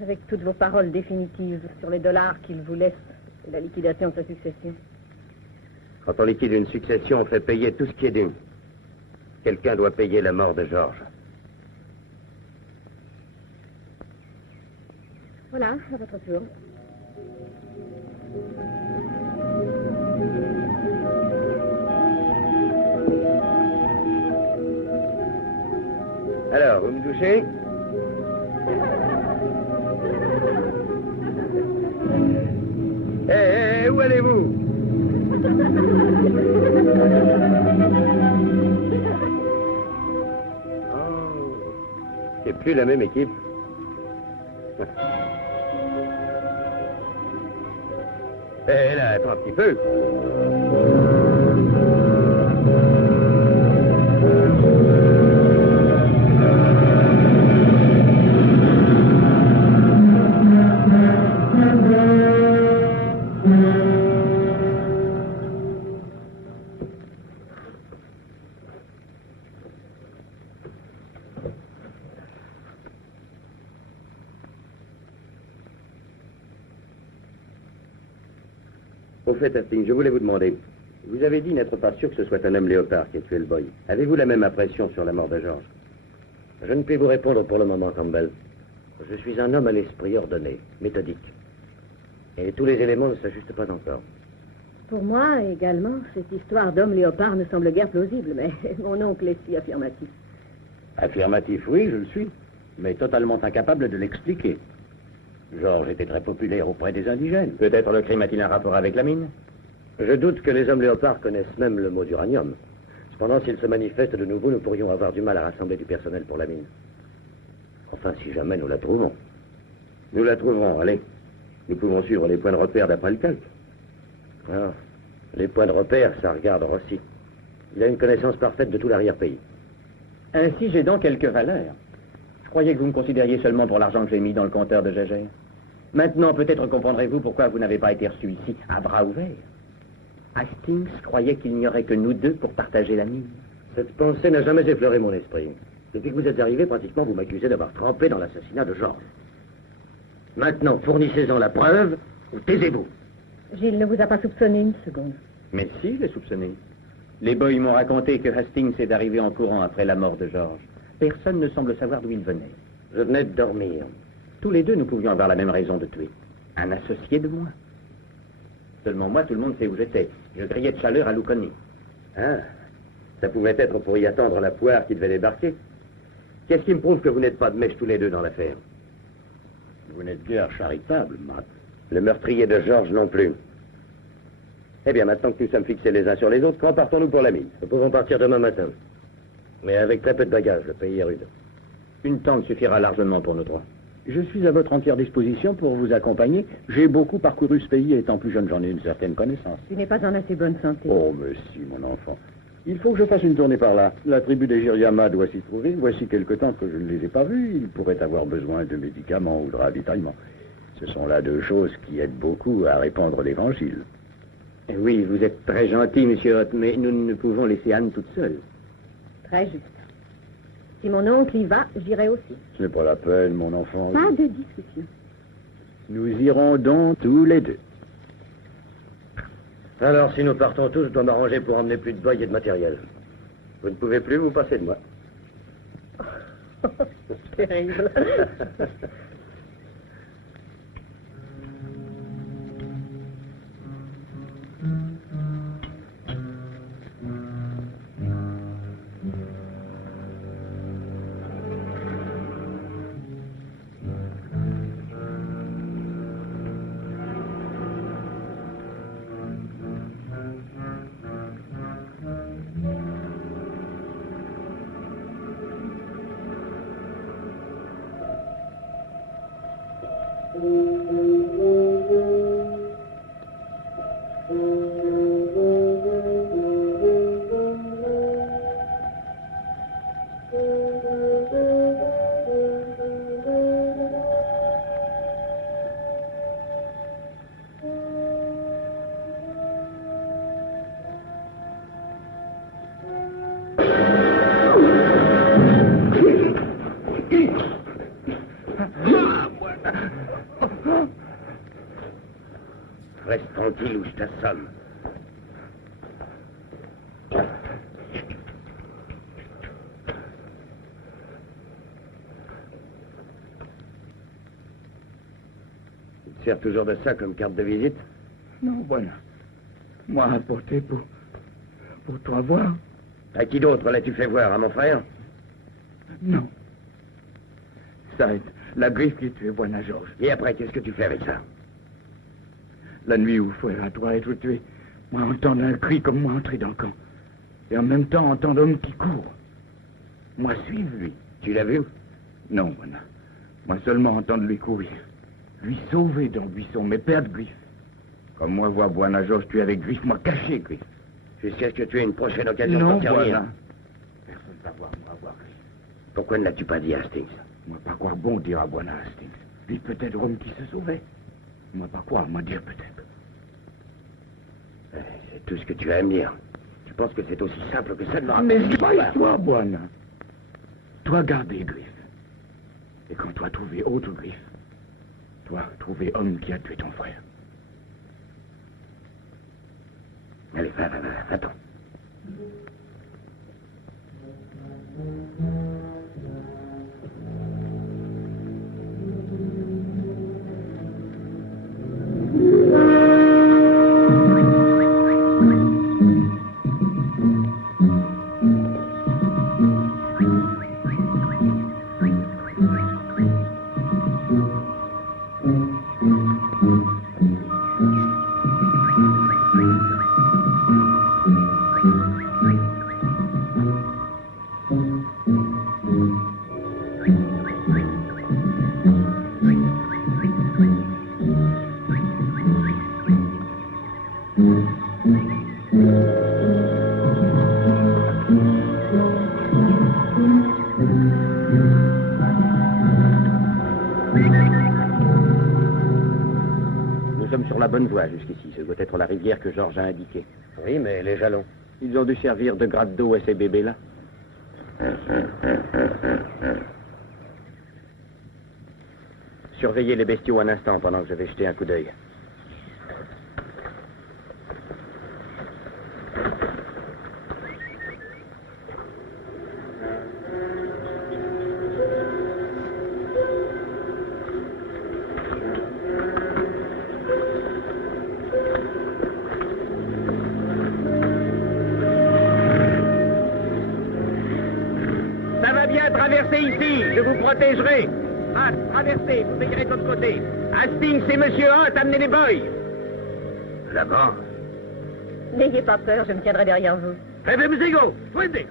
avec toutes vos paroles définitives sur les dollars qu'il vous laisse et la liquidation de sa succession. Quand on liquide une succession, on fait payer tout ce qui est dû. Quelqu'un doit payer la mort de Georges. Voilà, à votre tour. Alors, vous me touchez? Hé, où allez-vous? Oh, c'est plus la même équipe. Eh là, attends un petit peu. Au fait, Hastings, je voulais vous demander, vous avez dit n'être pas sûr que ce soit un homme léopard qui ait tué le boy. Avez-vous la même impression sur la mort de Georges? Je ne puis vous répondre pour le moment, Campbell. Je suis un homme à l'esprit ordonné, méthodique. Et tous les éléments ne s'ajustent pas encore. Pour moi, également, cette histoire d'homme léopard ne semble guère plausible, mais mon oncle est si affirmatif. Affirmatif, oui, je le suis, mais totalement incapable de l'expliquer. Georges était très populaire auprès des indigènes. Peut-être le crime a-t-il un rapport avec la mine? Je doute que les hommes léopards connaissent même le mot d'uranium. Cependant, s'il se manifeste de nouveau, nous pourrions avoir du mal à rassembler du personnel pour la mine. Enfin, si jamais nous la trouvons. Nous la trouverons, allez. Nous pouvons suivre les points de repère d'après le calque. Ah, les points de repère, ça regarde Rossi. Il a une connaissance parfaite de tout l'arrière-pays. Ainsi, j'ai donc quelques valeurs. Je croyais que vous me considériez seulement pour l'argent que j'ai mis dans le compteur de Gégère. Maintenant, peut-être comprendrez-vous pourquoi vous n'avez pas été reçu ici, à bras ouverts. Hastings croyait qu'il n'y aurait que nous deux pour partager la mine. Cette pensée n'a jamais effleuré mon esprit. Depuis que vous êtes arrivé, pratiquement, vous m'accusez d'avoir trempé dans l'assassinat de Georges. Maintenant, fournissez-en la preuve, ou taisez-vous. Gilles ne vous a pas soupçonné une seconde. Mais si, j'ai soupçonné. Les boys m'ont raconté que Hastings est arrivé en courant après la mort de Georges. Personne ne semble savoir d'où il venait. Je venais de dormir. Tous les deux, nous pouvions avoir la même raison de tuer. Un associé de moi. Seulement moi, tout le monde sait où j'étais. Je grillais de chaleur à Luconi. Ah, ça pouvait être pour y attendre la poire qui devait débarquer. Qu'est-ce qui me prouve que vous n'êtes pas de mèche tous les deux dans l'affaire? Vous n'êtes guère charitable, Matt. Le meurtrier de Georges non plus. Eh bien, maintenant que nous sommes fixés les uns sur les autres, quand partons-nous pour la mine? Nous pouvons partir demain matin. Mais avec très peu de bagages, le pays est rude. Une tente suffira largement pour nous trois. Je suis à votre entière disposition pour vous accompagner. J'ai beaucoup parcouru ce pays et étant plus jeune, j'en ai une certaine connaissance. Tu n'es pas en assez bonne santé. Oh, mais si, mon enfant. Il faut que je fasse une tournée par là. La tribu des Giriama doit s'y trouver. Voici quelque temps que je ne les ai pas vus. Ils pourraient avoir besoin de médicaments ou de ravitaillement. Ce sont là deux choses qui aident beaucoup à répandre l'Évangile. Oui, vous êtes très gentil, monsieur Hott, mais nous ne pouvons laisser Anne toute seule. Très juste. Si mon oncle y va, j'irai aussi. Ce n'est pas la peine, mon enfant. Pas de discussion. Nous irons donc tous les deux. Alors, si nous partons tous, je dois m'arranger pour emmener plus de boys et de matériel. Vous ne pouvez plus vous passer de moi. Terrible. Reste tranquille ou je t'assomme. Tu te sers toujours de ça comme carte de visite? Non, voilà. Moi, apporté pour toi voir. À qui d'autre l'as-tu fait voir? À mon frère? Non. Ça est la griffe qui tuait Buena Georges. Et après, qu'est-ce que tu fais avec ça? La nuit où frère à toi être tué, moi entendre un cri comme moi entrer dans le camp. Et en même temps entendre l'homme qui court. Moi suivre lui. Tu l'as vu? Non, Buena. Moi seulement entendre lui courir. Lui sauver dans le buisson, mais perdre Griffe. Comme moi voir Buena Georges tuer avec Griffe, moi cacher Griffe. Jusqu'à ce que tu aies une prochaine occasion Non, de t'en servir. Buena. Personne ne va voir moi voir Griffe. Pourquoi ne l'as-tu pas dit à Hastings? Moi pas croire bon dire à Buena Hastings. Lui peut-être l'homme qui se sauvait. Moi pas croire, moi dire peut-être. C'est tout ce que tu as à me dire. Tu penses que c'est aussi simple que ça de me Mais raconter dis toi, Buena. Toi garder Griffe. Et quand toi trouver autre Griffe, toi trouver homme qui a tué ton frère. Allez, va, attends. Nous sommes sur la bonne voie jusqu'ici. Ce doit être la rivière que Georges a indiquée. Oui, mais les jalons. Ils ont dû servir de gratte d'eau à ces bébés-là. Surveillez les bestiaux un instant pendant que je vais jeter un coup d'œil. Ça va bien, traversez ici, je vous protégerai. Ah, traversez, vous veillerez de l'autre côté. Hastings et Monsieur Hunt, amenez les boys. Là-bas. N'ayez pas peur, je me tiendrai derrière vous. Levez vos égaux, soyez.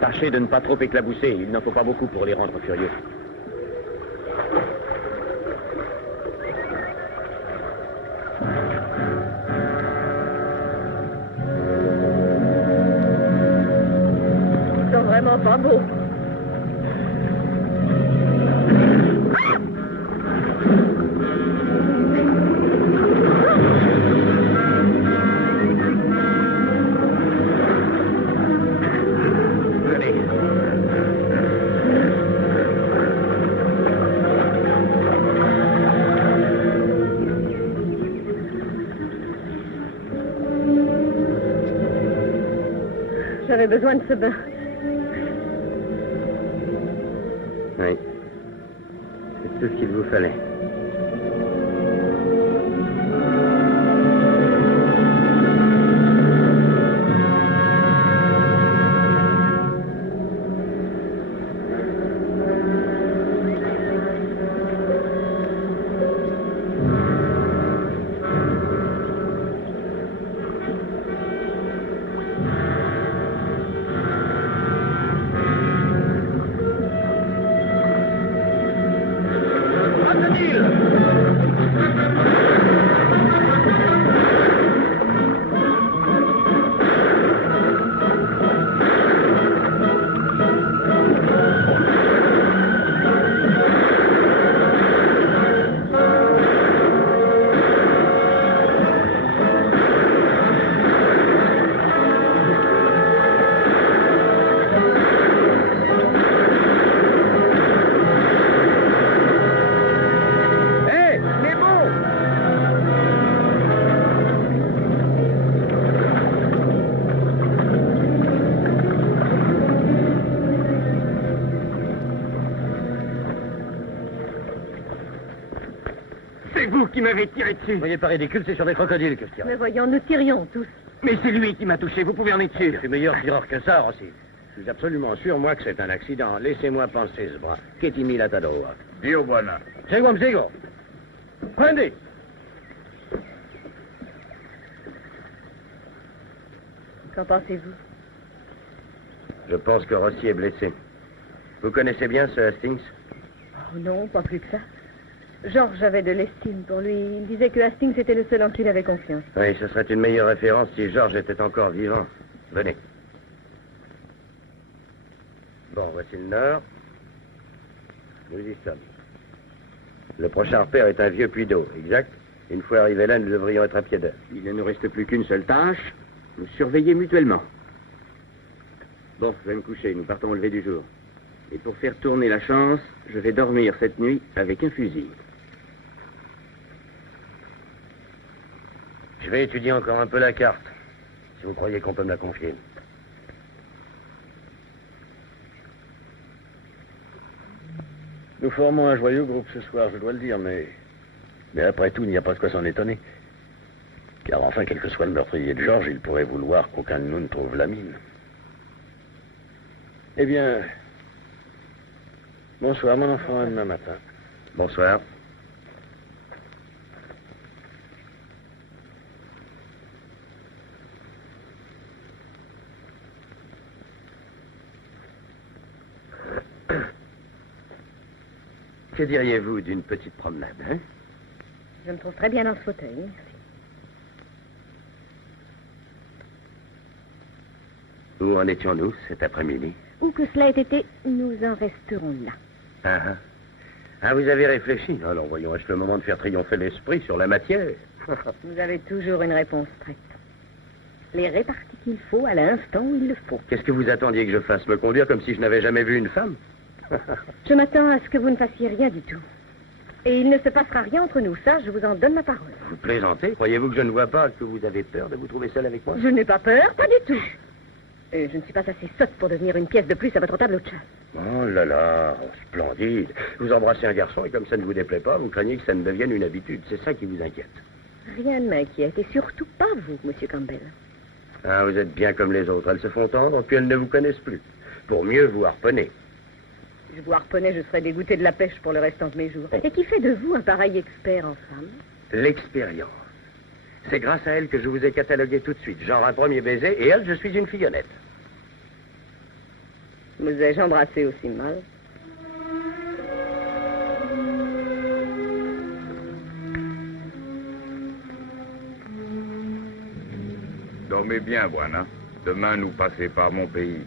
Tâchez de ne pas trop éclabousser. Il n'en faut pas beaucoup pour les rendre furieux. Ils sont vraiment pas beaux. J'avais besoin de ce bain. Oui. C'est tout ce qu'il vous fallait. C'est vous qui m'avez tiré dessus. Voyez pas ridicule, c'est sur des crocodiles que je tire. Mais voyons, nous tirions tous. Mais c'est lui qui m'a touché, vous pouvez en être sûr. Je suis meilleur tireur que ça aussi. Je suis absolument sûr, moi, que c'est un accident. Laissez-moi penser ce bras. Qu'est-il la tadoa? Dio buona. Seguo, sigo. Prendi. Qu'en pensez-vous? Je pense que Rossi est blessé. Vous connaissez bien ce Hastings? Oh non, pas plus que ça. Georges avait de l'estime pour lui. Il disait que Hastings était le seul en qui il avait confiance. Oui, ce serait une meilleure référence si Georges était encore vivant. Venez. Bon, voici le nord. Nous y sommes. Le prochain repère est un vieux puits d'eau, exact? Une fois arrivés là, nous devrions être à pied d'heure. Il ne nous reste plus qu'une seule tâche, nous surveiller mutuellement. Bon, je vais me coucher, nous partons au lever du jour. Et pour faire tourner la chance, je vais dormir cette nuit avec un fusil. Je vais étudier encore un peu la carte, si vous croyez qu'on peut me la confier. Nous formons un joyeux groupe ce soir, je dois le dire, mais après tout, il n'y a pas de quoi s'en étonner. Car enfin, quel que soit le meurtrier de Georges, il pourrait vouloir qu'aucun de nous ne trouve la mine. Eh bien, bonsoir, mon enfant, à demain matin. Bonsoir. Que diriez-vous d'une petite promenade, hein? Je me trouve très bien dans ce fauteuil, merci. Où en étions-nous cet après-midi? Où que cela ait été, nous en resterons là. Ah, ah. Ah, vous avez réfléchi. Alors, voyons, est-ce le moment de faire triompher l'esprit sur la matière? Vous avez toujours une réponse prête. Les réparties qu'il faut à l'instant où il le faut. Qu'est-ce que vous attendiez que je fasse? Me conduire comme si je n'avais jamais vu une femme? Je m'attends à ce que vous ne fassiez rien du tout. Et il ne se passera rien entre nous, ça, je vous en donne ma parole. Vous plaisantez? Croyez-vous que je ne vois pas que vous avez peur de vous trouver seul avec moi? Je n'ai pas peur, pas du tout. Et je ne suis pas assez sotte pour devenir une pièce de plus à votre tableau de chasse. Oh là là, oh, splendide. Vous embrassez un garçon et comme ça ne vous déplaît pas, vous craignez que ça ne devienne une habitude. C'est ça qui vous inquiète. Rien ne m'inquiète, et surtout pas vous, Monsieur Campbell. Ah, vous êtes bien comme les autres. Elles se font tendre, puis elles ne vous connaissent plus. Pour mieux vous harponner. Si je vous harponnais, je serais dégoûté de la pêche pour le restant de mes jours. Et qui fait de vous un pareil expert en femmes? L'expérience. C'est grâce à elle que je vous ai catalogué tout de suite. Genre un premier baiser, et elle, je suis une fillonnette. Vous ai-je embrassé aussi mal? Dormez bien, Buana. Demain, nous passez par mon pays.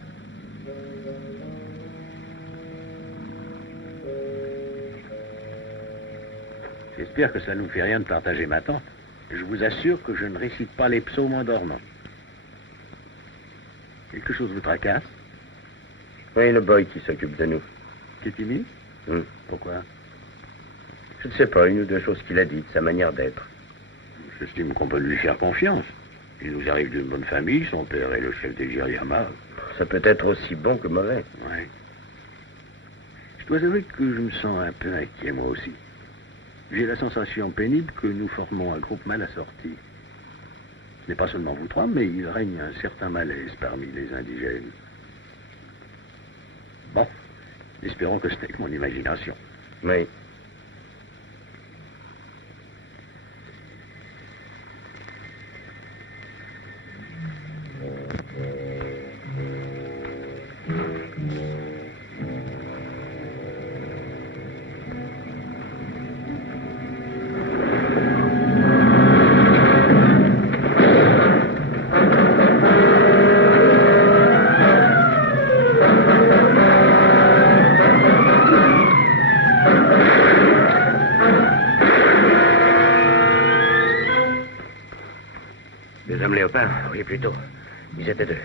J'espère que ça ne nous fait rien de partager ma tente. Je vous assure que je ne récite pas les psaumes en dormant. Quelque chose vous tracasse? Oui, le boy qui s'occupe de nous. Tu es timide? Pourquoi? Je ne sais pas, une ou deux choses qu'il a dites, sa manière d'être. J'estime qu'on peut lui faire confiance. Il nous arrive d'une bonne famille, son père est le chef des Giriama. Ça peut être aussi bon que mauvais. Oui. Je dois avouer que je me sens un peu inquiet, moi aussi. J'ai la sensation pénible que nous formons un groupe mal assorti. Ce n'est pas seulement vous trois, mais il règne un certain malaise parmi les indigènes. Bon, espérons que ce n'est que mon imagination. Oui. Oui, plutôt. Ils étaient deux.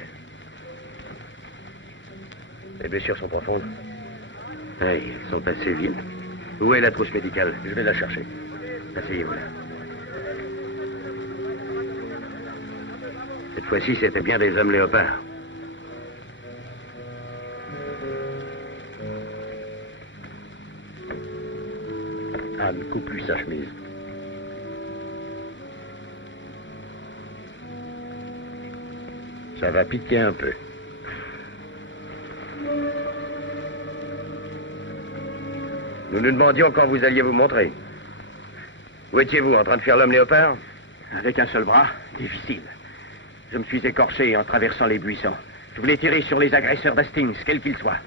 Les blessures sont profondes. Oui, elles sont assez vives. Où est la trousse médicale? Je vais la chercher. Asseyez-vous là. Cette fois-ci, c'était bien des hommes léopards. Anne, coupe-lui sa chemise. Ça va piquer un peu. Nous nous demandions quand vous alliez vous montrer. Où étiez-vous, en train de faire l'homme léopard? Avec un seul bras, difficile. Je me suis écorché en traversant les buissons. Je voulais tirer sur les agresseurs d'Hastings, quels qu'ils soient.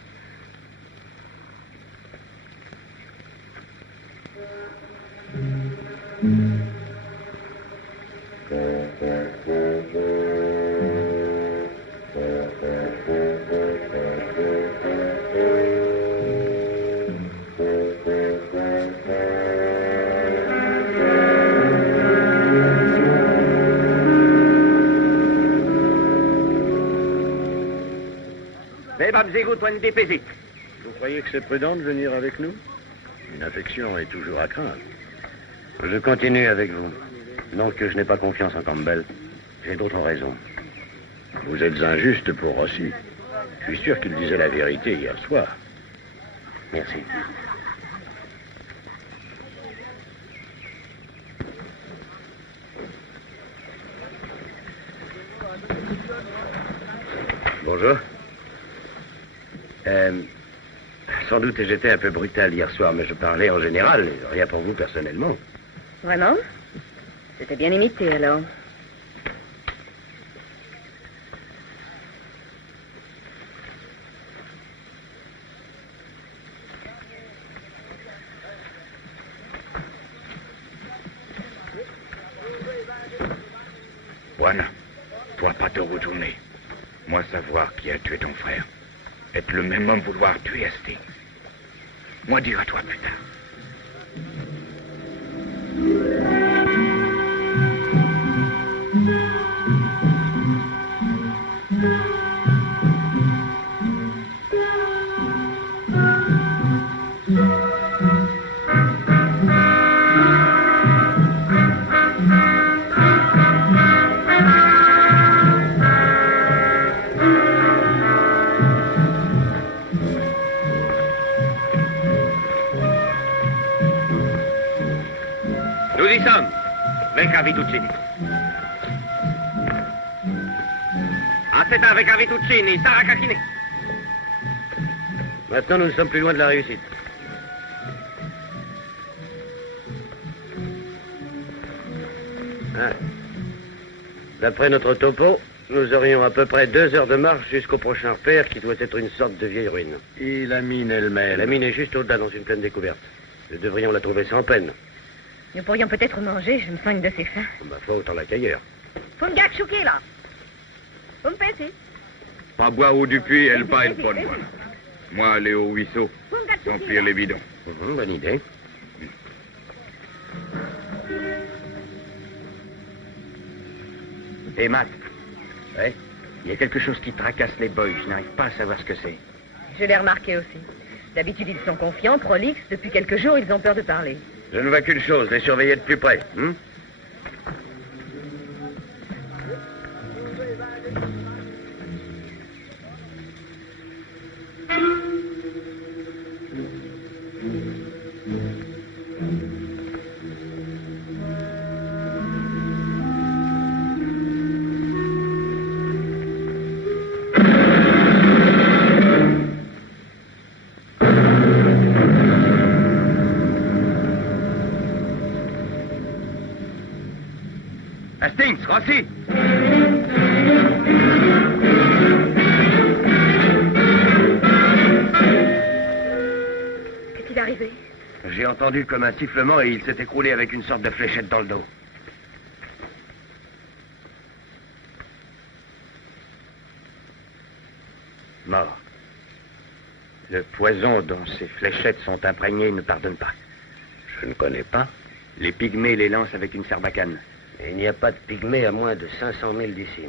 Vous croyez que c'est prudent de venir avec nous? Une infection est toujours à craindre. Je continue avec vous. Non que je n'ai pas confiance en Campbell. J'ai d'autres raisons. Vous êtes injuste pour Rossi. Je suis sûr qu'il disait la vérité hier soir. Merci. Bonjour. Sans doute j'étais un peu brutal hier soir, mais je parlais en général, rien pour vous personnellement. Vraiment? C'était bien imité, alors. Juana, toi pas te retourner. Moi savoir qui a tué ton frère. Être le même homme vouloir tuer Hastings. Moi dire à toi plus tard. Nous y sommes. Venga Vituccini. Aspetta, venga Vituccini, Sarah Cacchini. Maintenant, nous ne sommes plus loin de la réussite. Ah. D'après notre topo, nous aurions à peu près 2 heures de marche jusqu'au prochain repère qui doit être une sorte de vieille ruine. Et la mine elle-même? La mine est juste au-delà dans une plaine découverte. Nous devrions la trouver sans peine. Nous pourrions peut-être manger, je me sens une de ces faim. Ma foi, autant la qu'ailleurs. Fungak chouki, là. Vous me faites, Pas boire au Dupuis, elle pas elle bonne, voilà. Moi aller au ruisseau, remplir les bidons. Bonne idée. Hé, Matt, Ouais. il y a quelque chose qui tracasse les boys. Je n'arrive pas à savoir ce que c'est. Je l'ai remarqué aussi. D'habitude, ils sont confiants, prolixes. Depuis quelques jours, ils ont peur de parler. Je ne vois qu'une chose, les surveiller de plus près. Hastings, Rossi. Qu'est-il arrivé? J'ai entendu comme un sifflement et il s'est écroulé avec une sorte de fléchette dans le dos. Mort. Le poison dont ces fléchettes sont imprégnées ne pardonne pas. Je ne connais pas. Les pygmées les lancent avec une sarbacane. Et il n'y a pas de pygmée à moins de 500 000 d'ici.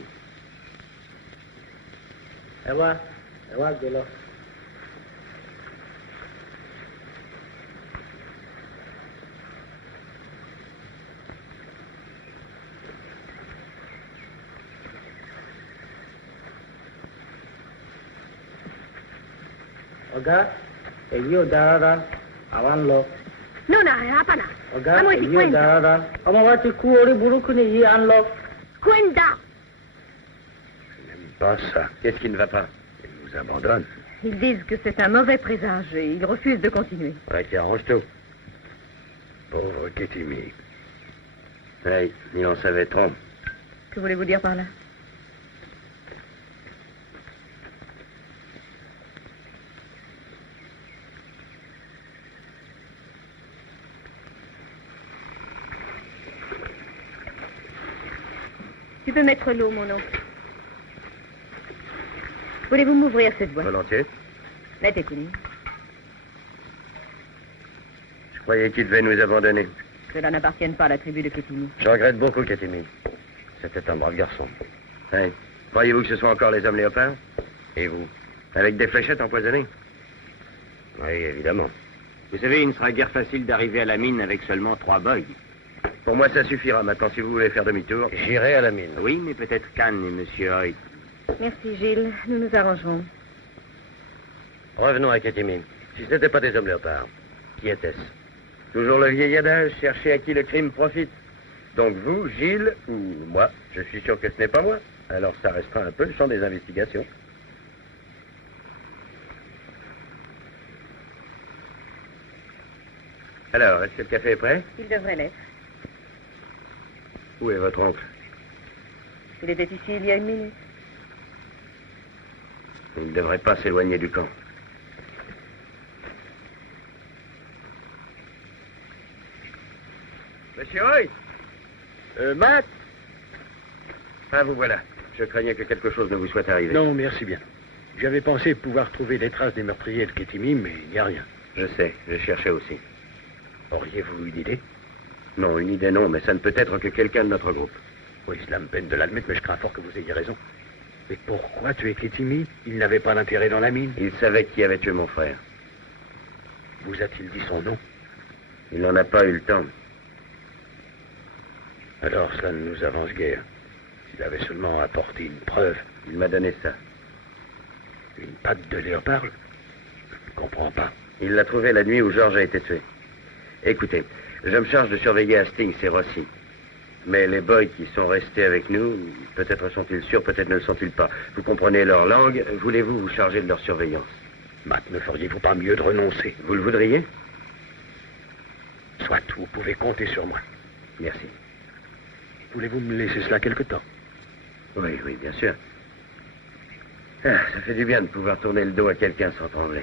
Non, apa na? Amo iti kwenda. Kwenda. Je n'aime pas ça. Qu'est-ce qui ne va pas? Il nous abandonne. Ils disent que c'est un mauvais présage et ils refusent de continuer. Ouais, qui arrange tout. Pauvre Ketimi. Oui, il en savait trop. Que voulez-vous dire par là? Tu peux mettre l'eau, mon oncle. Voulez-vous m'ouvrir cette boîte? Volontiers. Mettez Kuni. Je croyais qu'il devait nous abandonner. Cela n'appartient pas à la tribu de Ketimi. Je regrette beaucoup, Ketimi. C'était un brave garçon. Oui. Croyez-vous que ce soit encore les hommes léopards? Et vous? Avec des fléchettes empoisonnées? Oui, évidemment. Vous savez, il ne sera guère facile d'arriver à la mine avec seulement 3 boys. Pour moi, ça suffira. Maintenant, si vous voulez faire demi-tour, j'irai à la mine. Oui, mais peut-être Cannes et Monsieur Hoyt. Merci, Gilles. Nous nous arrangerons. Revenons à Ketimi. Si ce n'était pas des hommes léopards, qui était-ce? Toujours le vieil adage, chercher à qui le crime profite. Donc vous, Gilles, ou moi, je suis sûr que ce n'est pas moi. Alors ça restera un peu le champ des investigations. Alors, est-ce que le café est prêt? Il devrait l'être. Où est votre oncle? Il était ici il y a 1 minute. Il ne devrait pas s'éloigner du camp. Monsieur Hoyt? Matt? Ah, vous voilà. Je craignais que quelque chose ne vous soit arrivé. Non, merci bien. J'avais pensé pouvoir trouver des traces des meurtriers de Ketimi, mais il n'y a rien. Je sais, je cherchais aussi. Auriez-vous une idée? Non, une idée non, mais ça ne peut être que quelqu'un de notre groupe. Oui, cela me peine de l'admettre, mais je crains fort que vous ayez raison. Mais pourquoi tuer Ketimi? Il n'avait pas d'intérêt dans la mine. Il savait qui avait tué mon frère. Vous a-t-il dit son nom? Il n'en a pas eu le temps. Alors cela ne nous avance guère. S'il avait seulement apporté une preuve. Il m'a donné ça. Une patte de léopard? Je ne comprends pas. Il l'a trouvé la nuit où Georges a été tué. Écoutez, je me charge de surveiller Hastings et Rossi. Mais les boys qui sont restés avec nous, peut-être sont-ils sûrs, peut-être ne le sont-ils pas. Vous comprenez leur langue, voulez-vous vous charger de leur surveillance? Matt, ne feriez-vous pas mieux de renoncer? Vous le voudriez? Soit, vous pouvez compter sur moi. Merci. Voulez-vous me laisser cela quelque temps? Oui, oui, bien sûr. Ah, ça fait du bien de pouvoir tourner le dos à quelqu'un sans trembler.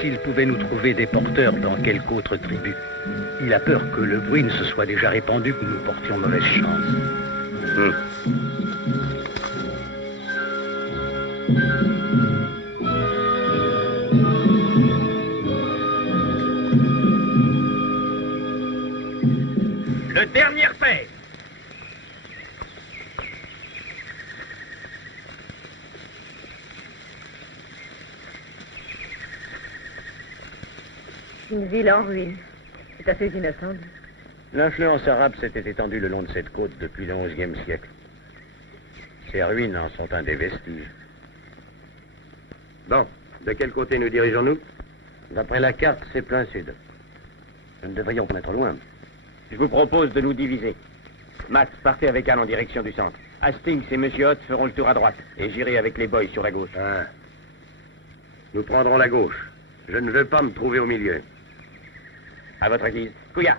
S'il pouvait nous trouver des porteurs dans quelque autre tribu. Il a peur que le bruit ne se soit déjà répandu, que nous portions mauvaise chance. Le dernier fait. Une ville en ruine. C'est assez inattendu. L'influence arabe s'était étendue le long de cette côte depuis le XIe siècle. Ces ruines en sont un des vestiges. Bon, de quel côté nous dirigeons-nous? D'après la carte, c'est plein sud. Nous ne devrions pas être loin. Je vous propose de nous diviser. Matt, partez avec Anne en direction du centre. Hastings et Monsieur Hott feront le tour à droite. Et j'irai avec les boys sur la gauche. Ah. Nous prendrons la gauche. Je ne veux pas me trouver au milieu. À votre guise. Kouya.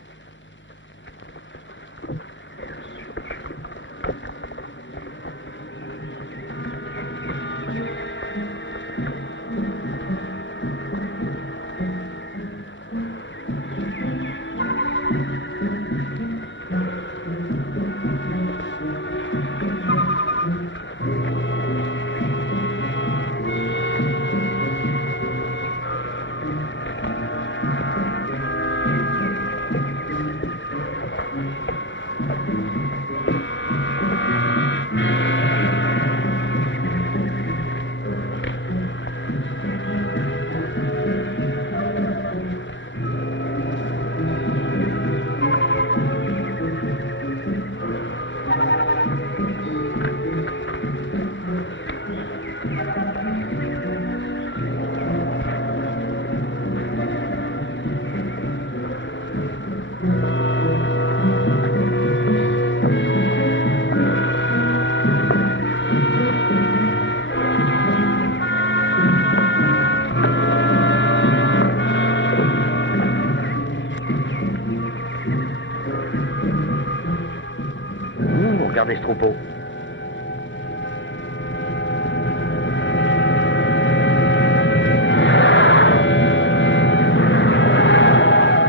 Regardez ce troupeau.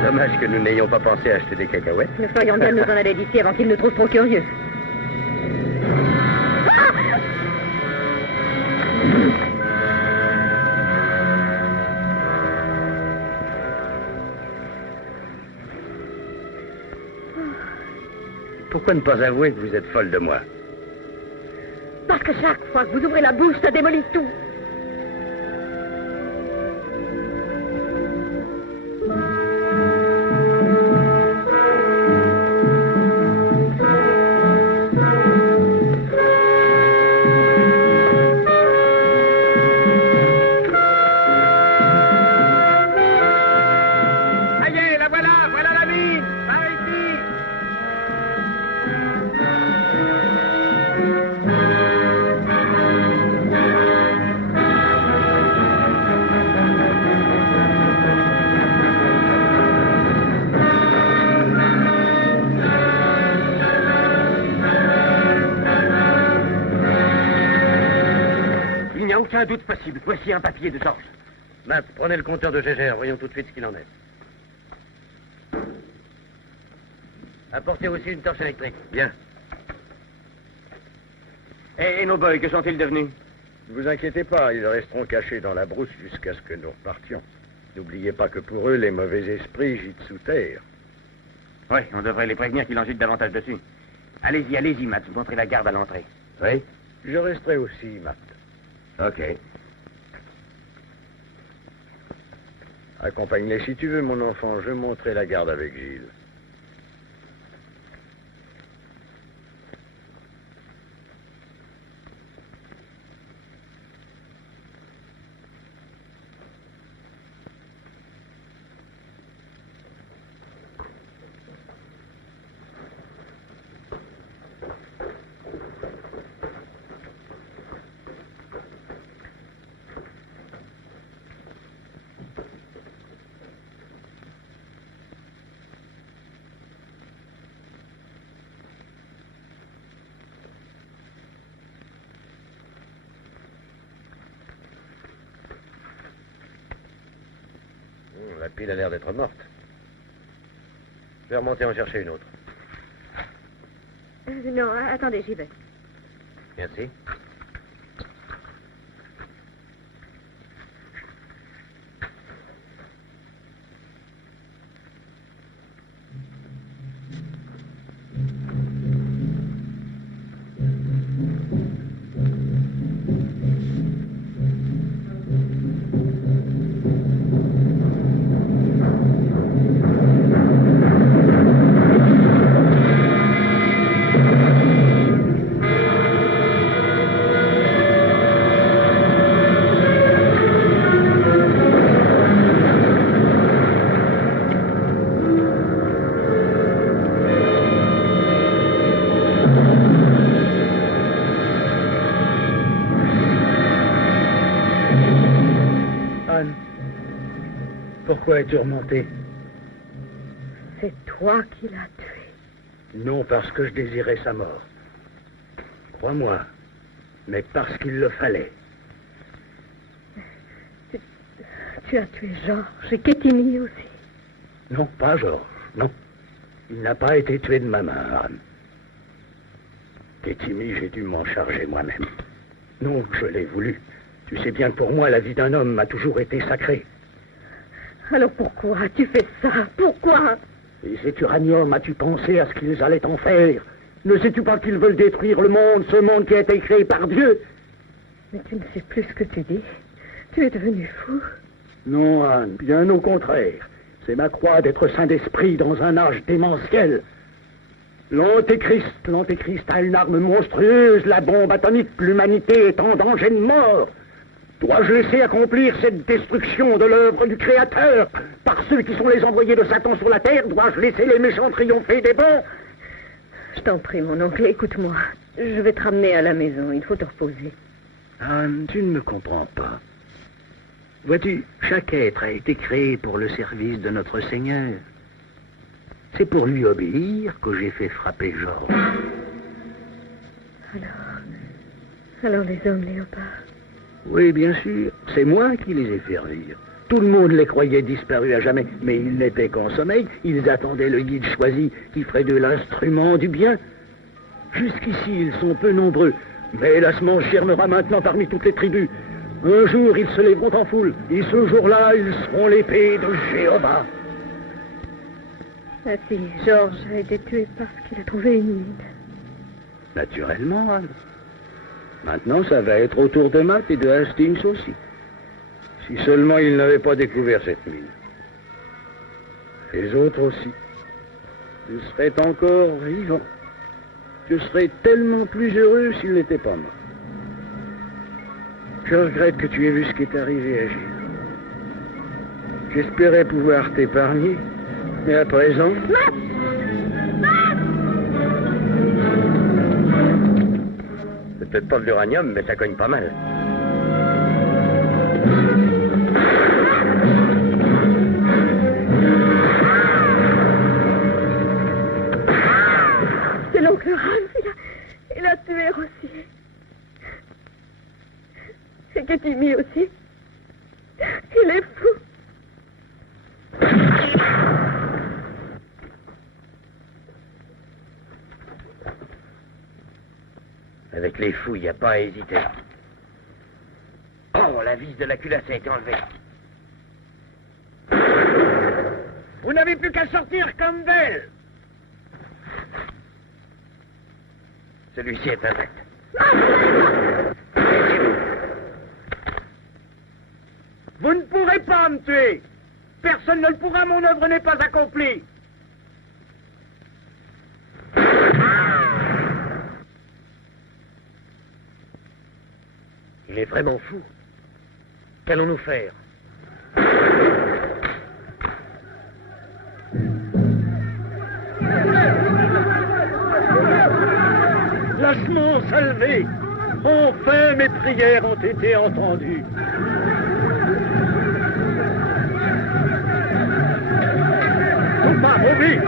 Dommage que nous n'ayons pas pensé à acheter des cacahuètes. Nous ferions bien de nous en aller d'ici avant qu'ils nous trouvent trop curieux. Pourquoi ne pas avouer que vous êtes folle de moi? Parce que chaque fois que vous ouvrez la bouche, ça démolit tout. Aucun doute possible. Voici un papier de Georges. Matt, prenez le compteur de Gégère. Voyons tout de suite ce qu'il en est. Apportez aussi une torche électrique. Bien. Et nos boys, que sont-ils devenus? Ne vous inquiétez pas, ils resteront cachés dans la brousse jusqu'à ce que nous repartions. N'oubliez pas que pour eux, les mauvais esprits gîtent sous terre. Oui, on devrait les prévenir qu'ils en gîtent davantage dessus. Allez-y, Matt. Montrez la garde à l'entrée. Oui? Je resterai aussi, Matt. OK. Accompagne-les si tu veux, mon enfant. Je monterai la garde avec Gilles. La pile a l'air d'être morte. Je vais remonter en chercher une autre. Non, attendez, j'y vais. Merci. Pourquoi es-tu remonté? C'est toi qui l'as tué. Non parce que je désirais sa mort. Crois-moi, mais parce qu'il le fallait. Tu as tué Georges et Kétini aussi. Non, pas Georges, non. Il n'a pas été tué de ma main, Anne. Kétini, j'ai dû m'en charger moi-même. Non, je l'ai voulu. Tu sais bien que pour moi, la vie d'un homme a toujours été sacrée. Alors pourquoi as-tu fait ça? Pourquoi? Et cet uranium, as-tu pensé à ce qu'ils allaient en faire? Ne sais-tu pas qu'ils veulent détruire le monde, ce monde qui a été créé par Dieu? Mais tu ne sais plus ce que tu dis. Tu es devenu fou. Non, Anne, bien au contraire. C'est ma croix d'être saint d'esprit dans un âge démentiel. L'Antéchrist a une arme monstrueuse, la bombe atomique. L'humanité est en danger de mort. Dois-je laisser accomplir cette destruction de l'œuvre du Créateur par ceux qui sont les envoyés de Satan sur la terre? Dois-je laisser les méchants triompher des bons? Je t'en prie, mon oncle, écoute-moi. Je vais te ramener à la maison, il faut te reposer. Anne, tu ne me comprends pas. Vois-tu, chaque être a été créé pour le service de notre Seigneur. C'est pour lui obéir que j'ai fait frapper Georges. Alors les hommes léopards? Oui, bien sûr. C'est moi qui les ai fait revivre. Tout le monde les croyait disparus à jamais, mais ils n'étaient qu'en sommeil. Ils attendaient le guide choisi qui ferait de l'instrument du bien. Jusqu'ici, ils sont peu nombreux, mais la semence germera maintenant parmi toutes les tribus. Un jour, ils se lèveront en foule, et ce jour-là, ils seront l'épée de Jéhovah. Ah si, Georges a été tué parce qu'il a trouvé une mine. Naturellement, Anne. Maintenant, ça va être au tour de Matt et de Hastings aussi. Si seulement ils n'avaient pas découvert cette mine. Les autres aussi. Je serais encore vivant. Je serais tellement plus heureux s'ils n'étaient pas morts. Je regrette que tu aies vu ce qui est arrivé à Gilles. J'espérais pouvoir t'épargner, mais à présent... C'est peut-être pas de l'uranium, mais ça cogne pas mal. C'est l'oncle Ralph, il a tué Rossi. Et Ketimi aussi. Il est fou. Avec les fous, il n'y a pas à hésiter. Oh, la vis de la culasse a été enlevée. Vous n'avez plus qu'à sortir, Campbell. Celui-ci est intact. Vous ne pourrez pas me tuer. Personne ne le pourra, mon œuvre n'est pas accomplie. Il est vraiment fou. Qu'allons-nous faire? Lâchement salvé. Enfin, mes prières ont été entendues. Pas vite.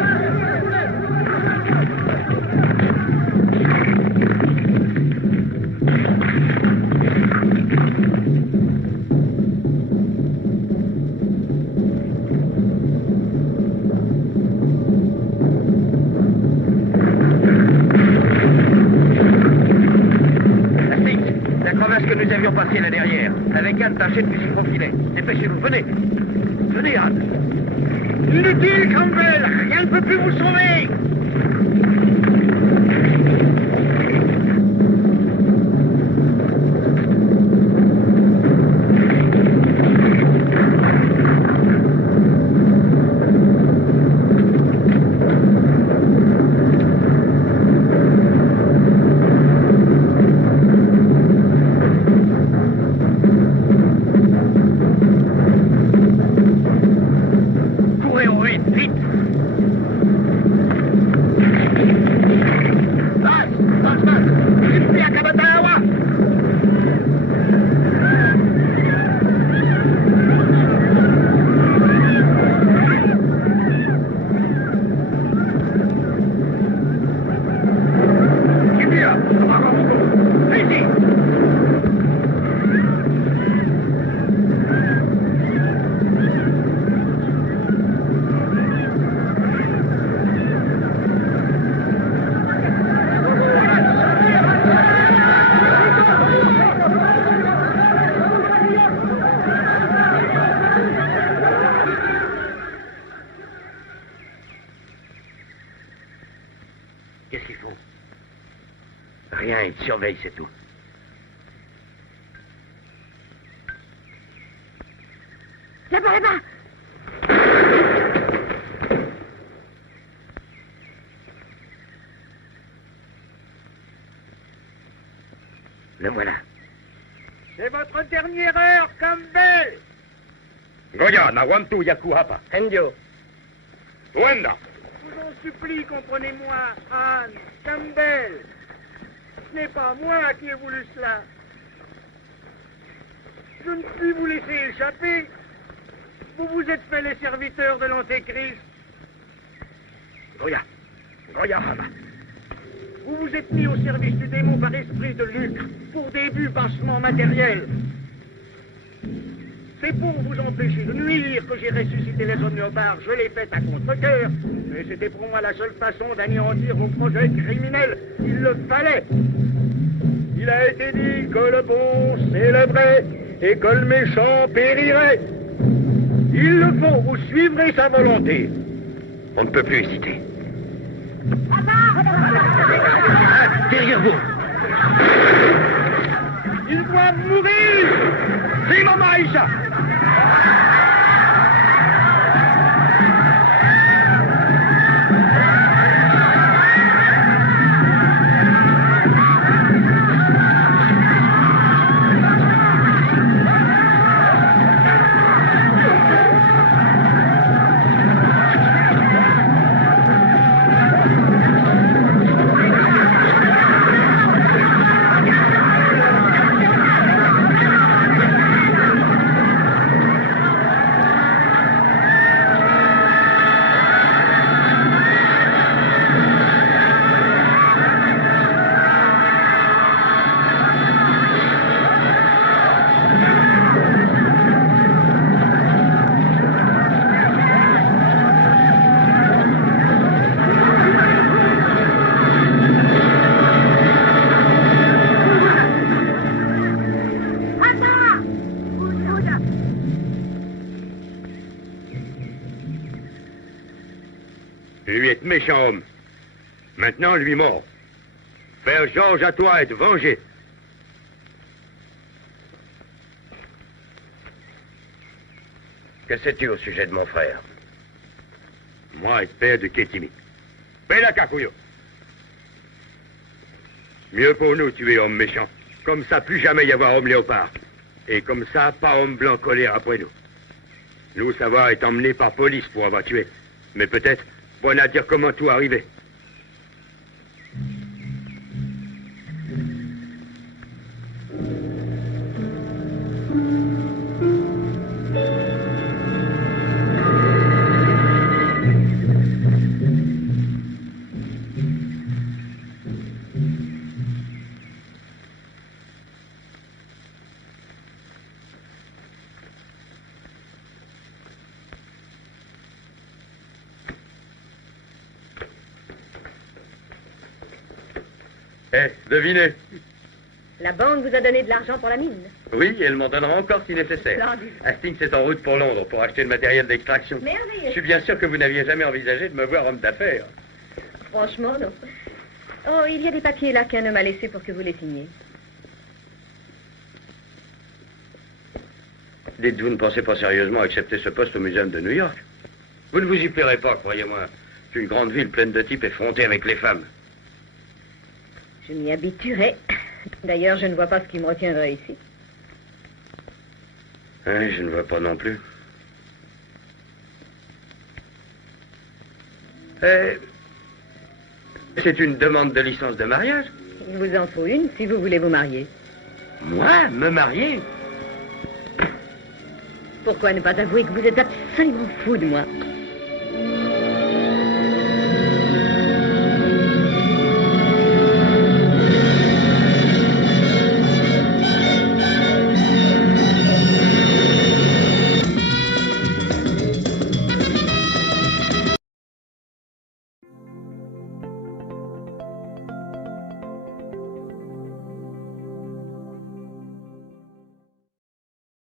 La crevasse que nous avions passée là derrière, avec Anne tâchez de s'y profiler. Dépêchez-vous, venez. Venez, Anne. Inutile, Campbell. Rien ne peut plus vous sauver. Qu'est-ce qu'ils font? Rien, ils surveillent, c'est tout. Là-bas, là-bas. Le voilà. C'est votre dernière heure, Campbell. Goya, Nawantu, Yakuhapa. Endio. Wenda. Je vous en supplie, comprenez-moi, Anne, Campbell. Ce n'est pas moi qui ai voulu cela. Je ne puis vous laisser échapper. Vous vous êtes fait les serviteurs de l'Antéchrist. Goya. Goya, Hama. Vous vous êtes mis au service du démon par esprit de lucre, pour des buts bassement matériels. C'est pour vous empêcher de nuire que j'ai ressuscité les omniopares. Je l'ai fait à contre-cœur, mais c'était pour moi la seule façon d'anéantir vos projets criminels. Il le fallait. Il a été dit que le bon s'élèverait et que le méchant périrait. Il le faut, vous suivrez sa volonté. On ne peut plus hésiter. Derrière vous. voir mourir. C'est maman Aïcha. Lui est méchant homme. Maintenant, lui mort. Faire Georges à toi et te venger. Que sais-tu au sujet de mon frère? Moi, est père de Kétimi. Paix la cacouille. Mieux pour nous tuer homme méchant. Comme ça, plus jamais y avoir homme léopard. Et comme ça, pas homme blanc colère après nous. Nous, savoir est emmené par police pour avoir tué. Mais peut-être, bon à dire comment tout arrivé. Devinez. La banque vous a donné de l'argent pour la mine. Oui, elle m'en donnera encore si nécessaire. Splendide. Hastings est en route pour Londres pour acheter le matériel d'extraction. Merveilleux. Je suis bien sûr que vous n'aviez jamais envisagé de me voir homme d'affaires. Franchement, non. Oh, il y a des papiers là qu'un homme a laissés pour que vous les signiez. Dites, vous ne pensez pas sérieusement accepter ce poste au Muséum de New York? Vous ne vous y plairez pas, croyez-moi. C'est une grande ville pleine de types effrontés avec les femmes. Je m'y habituerai. D'ailleurs, je ne vois pas ce qui me retiendrait ici. Hein, je ne vois pas non plus. C'est une demande de licence de mariage? Il vous en faut une si vous voulez vous marier. Moi, me marier? Pourquoi ne pas avouer que vous êtes absolument fou de moi?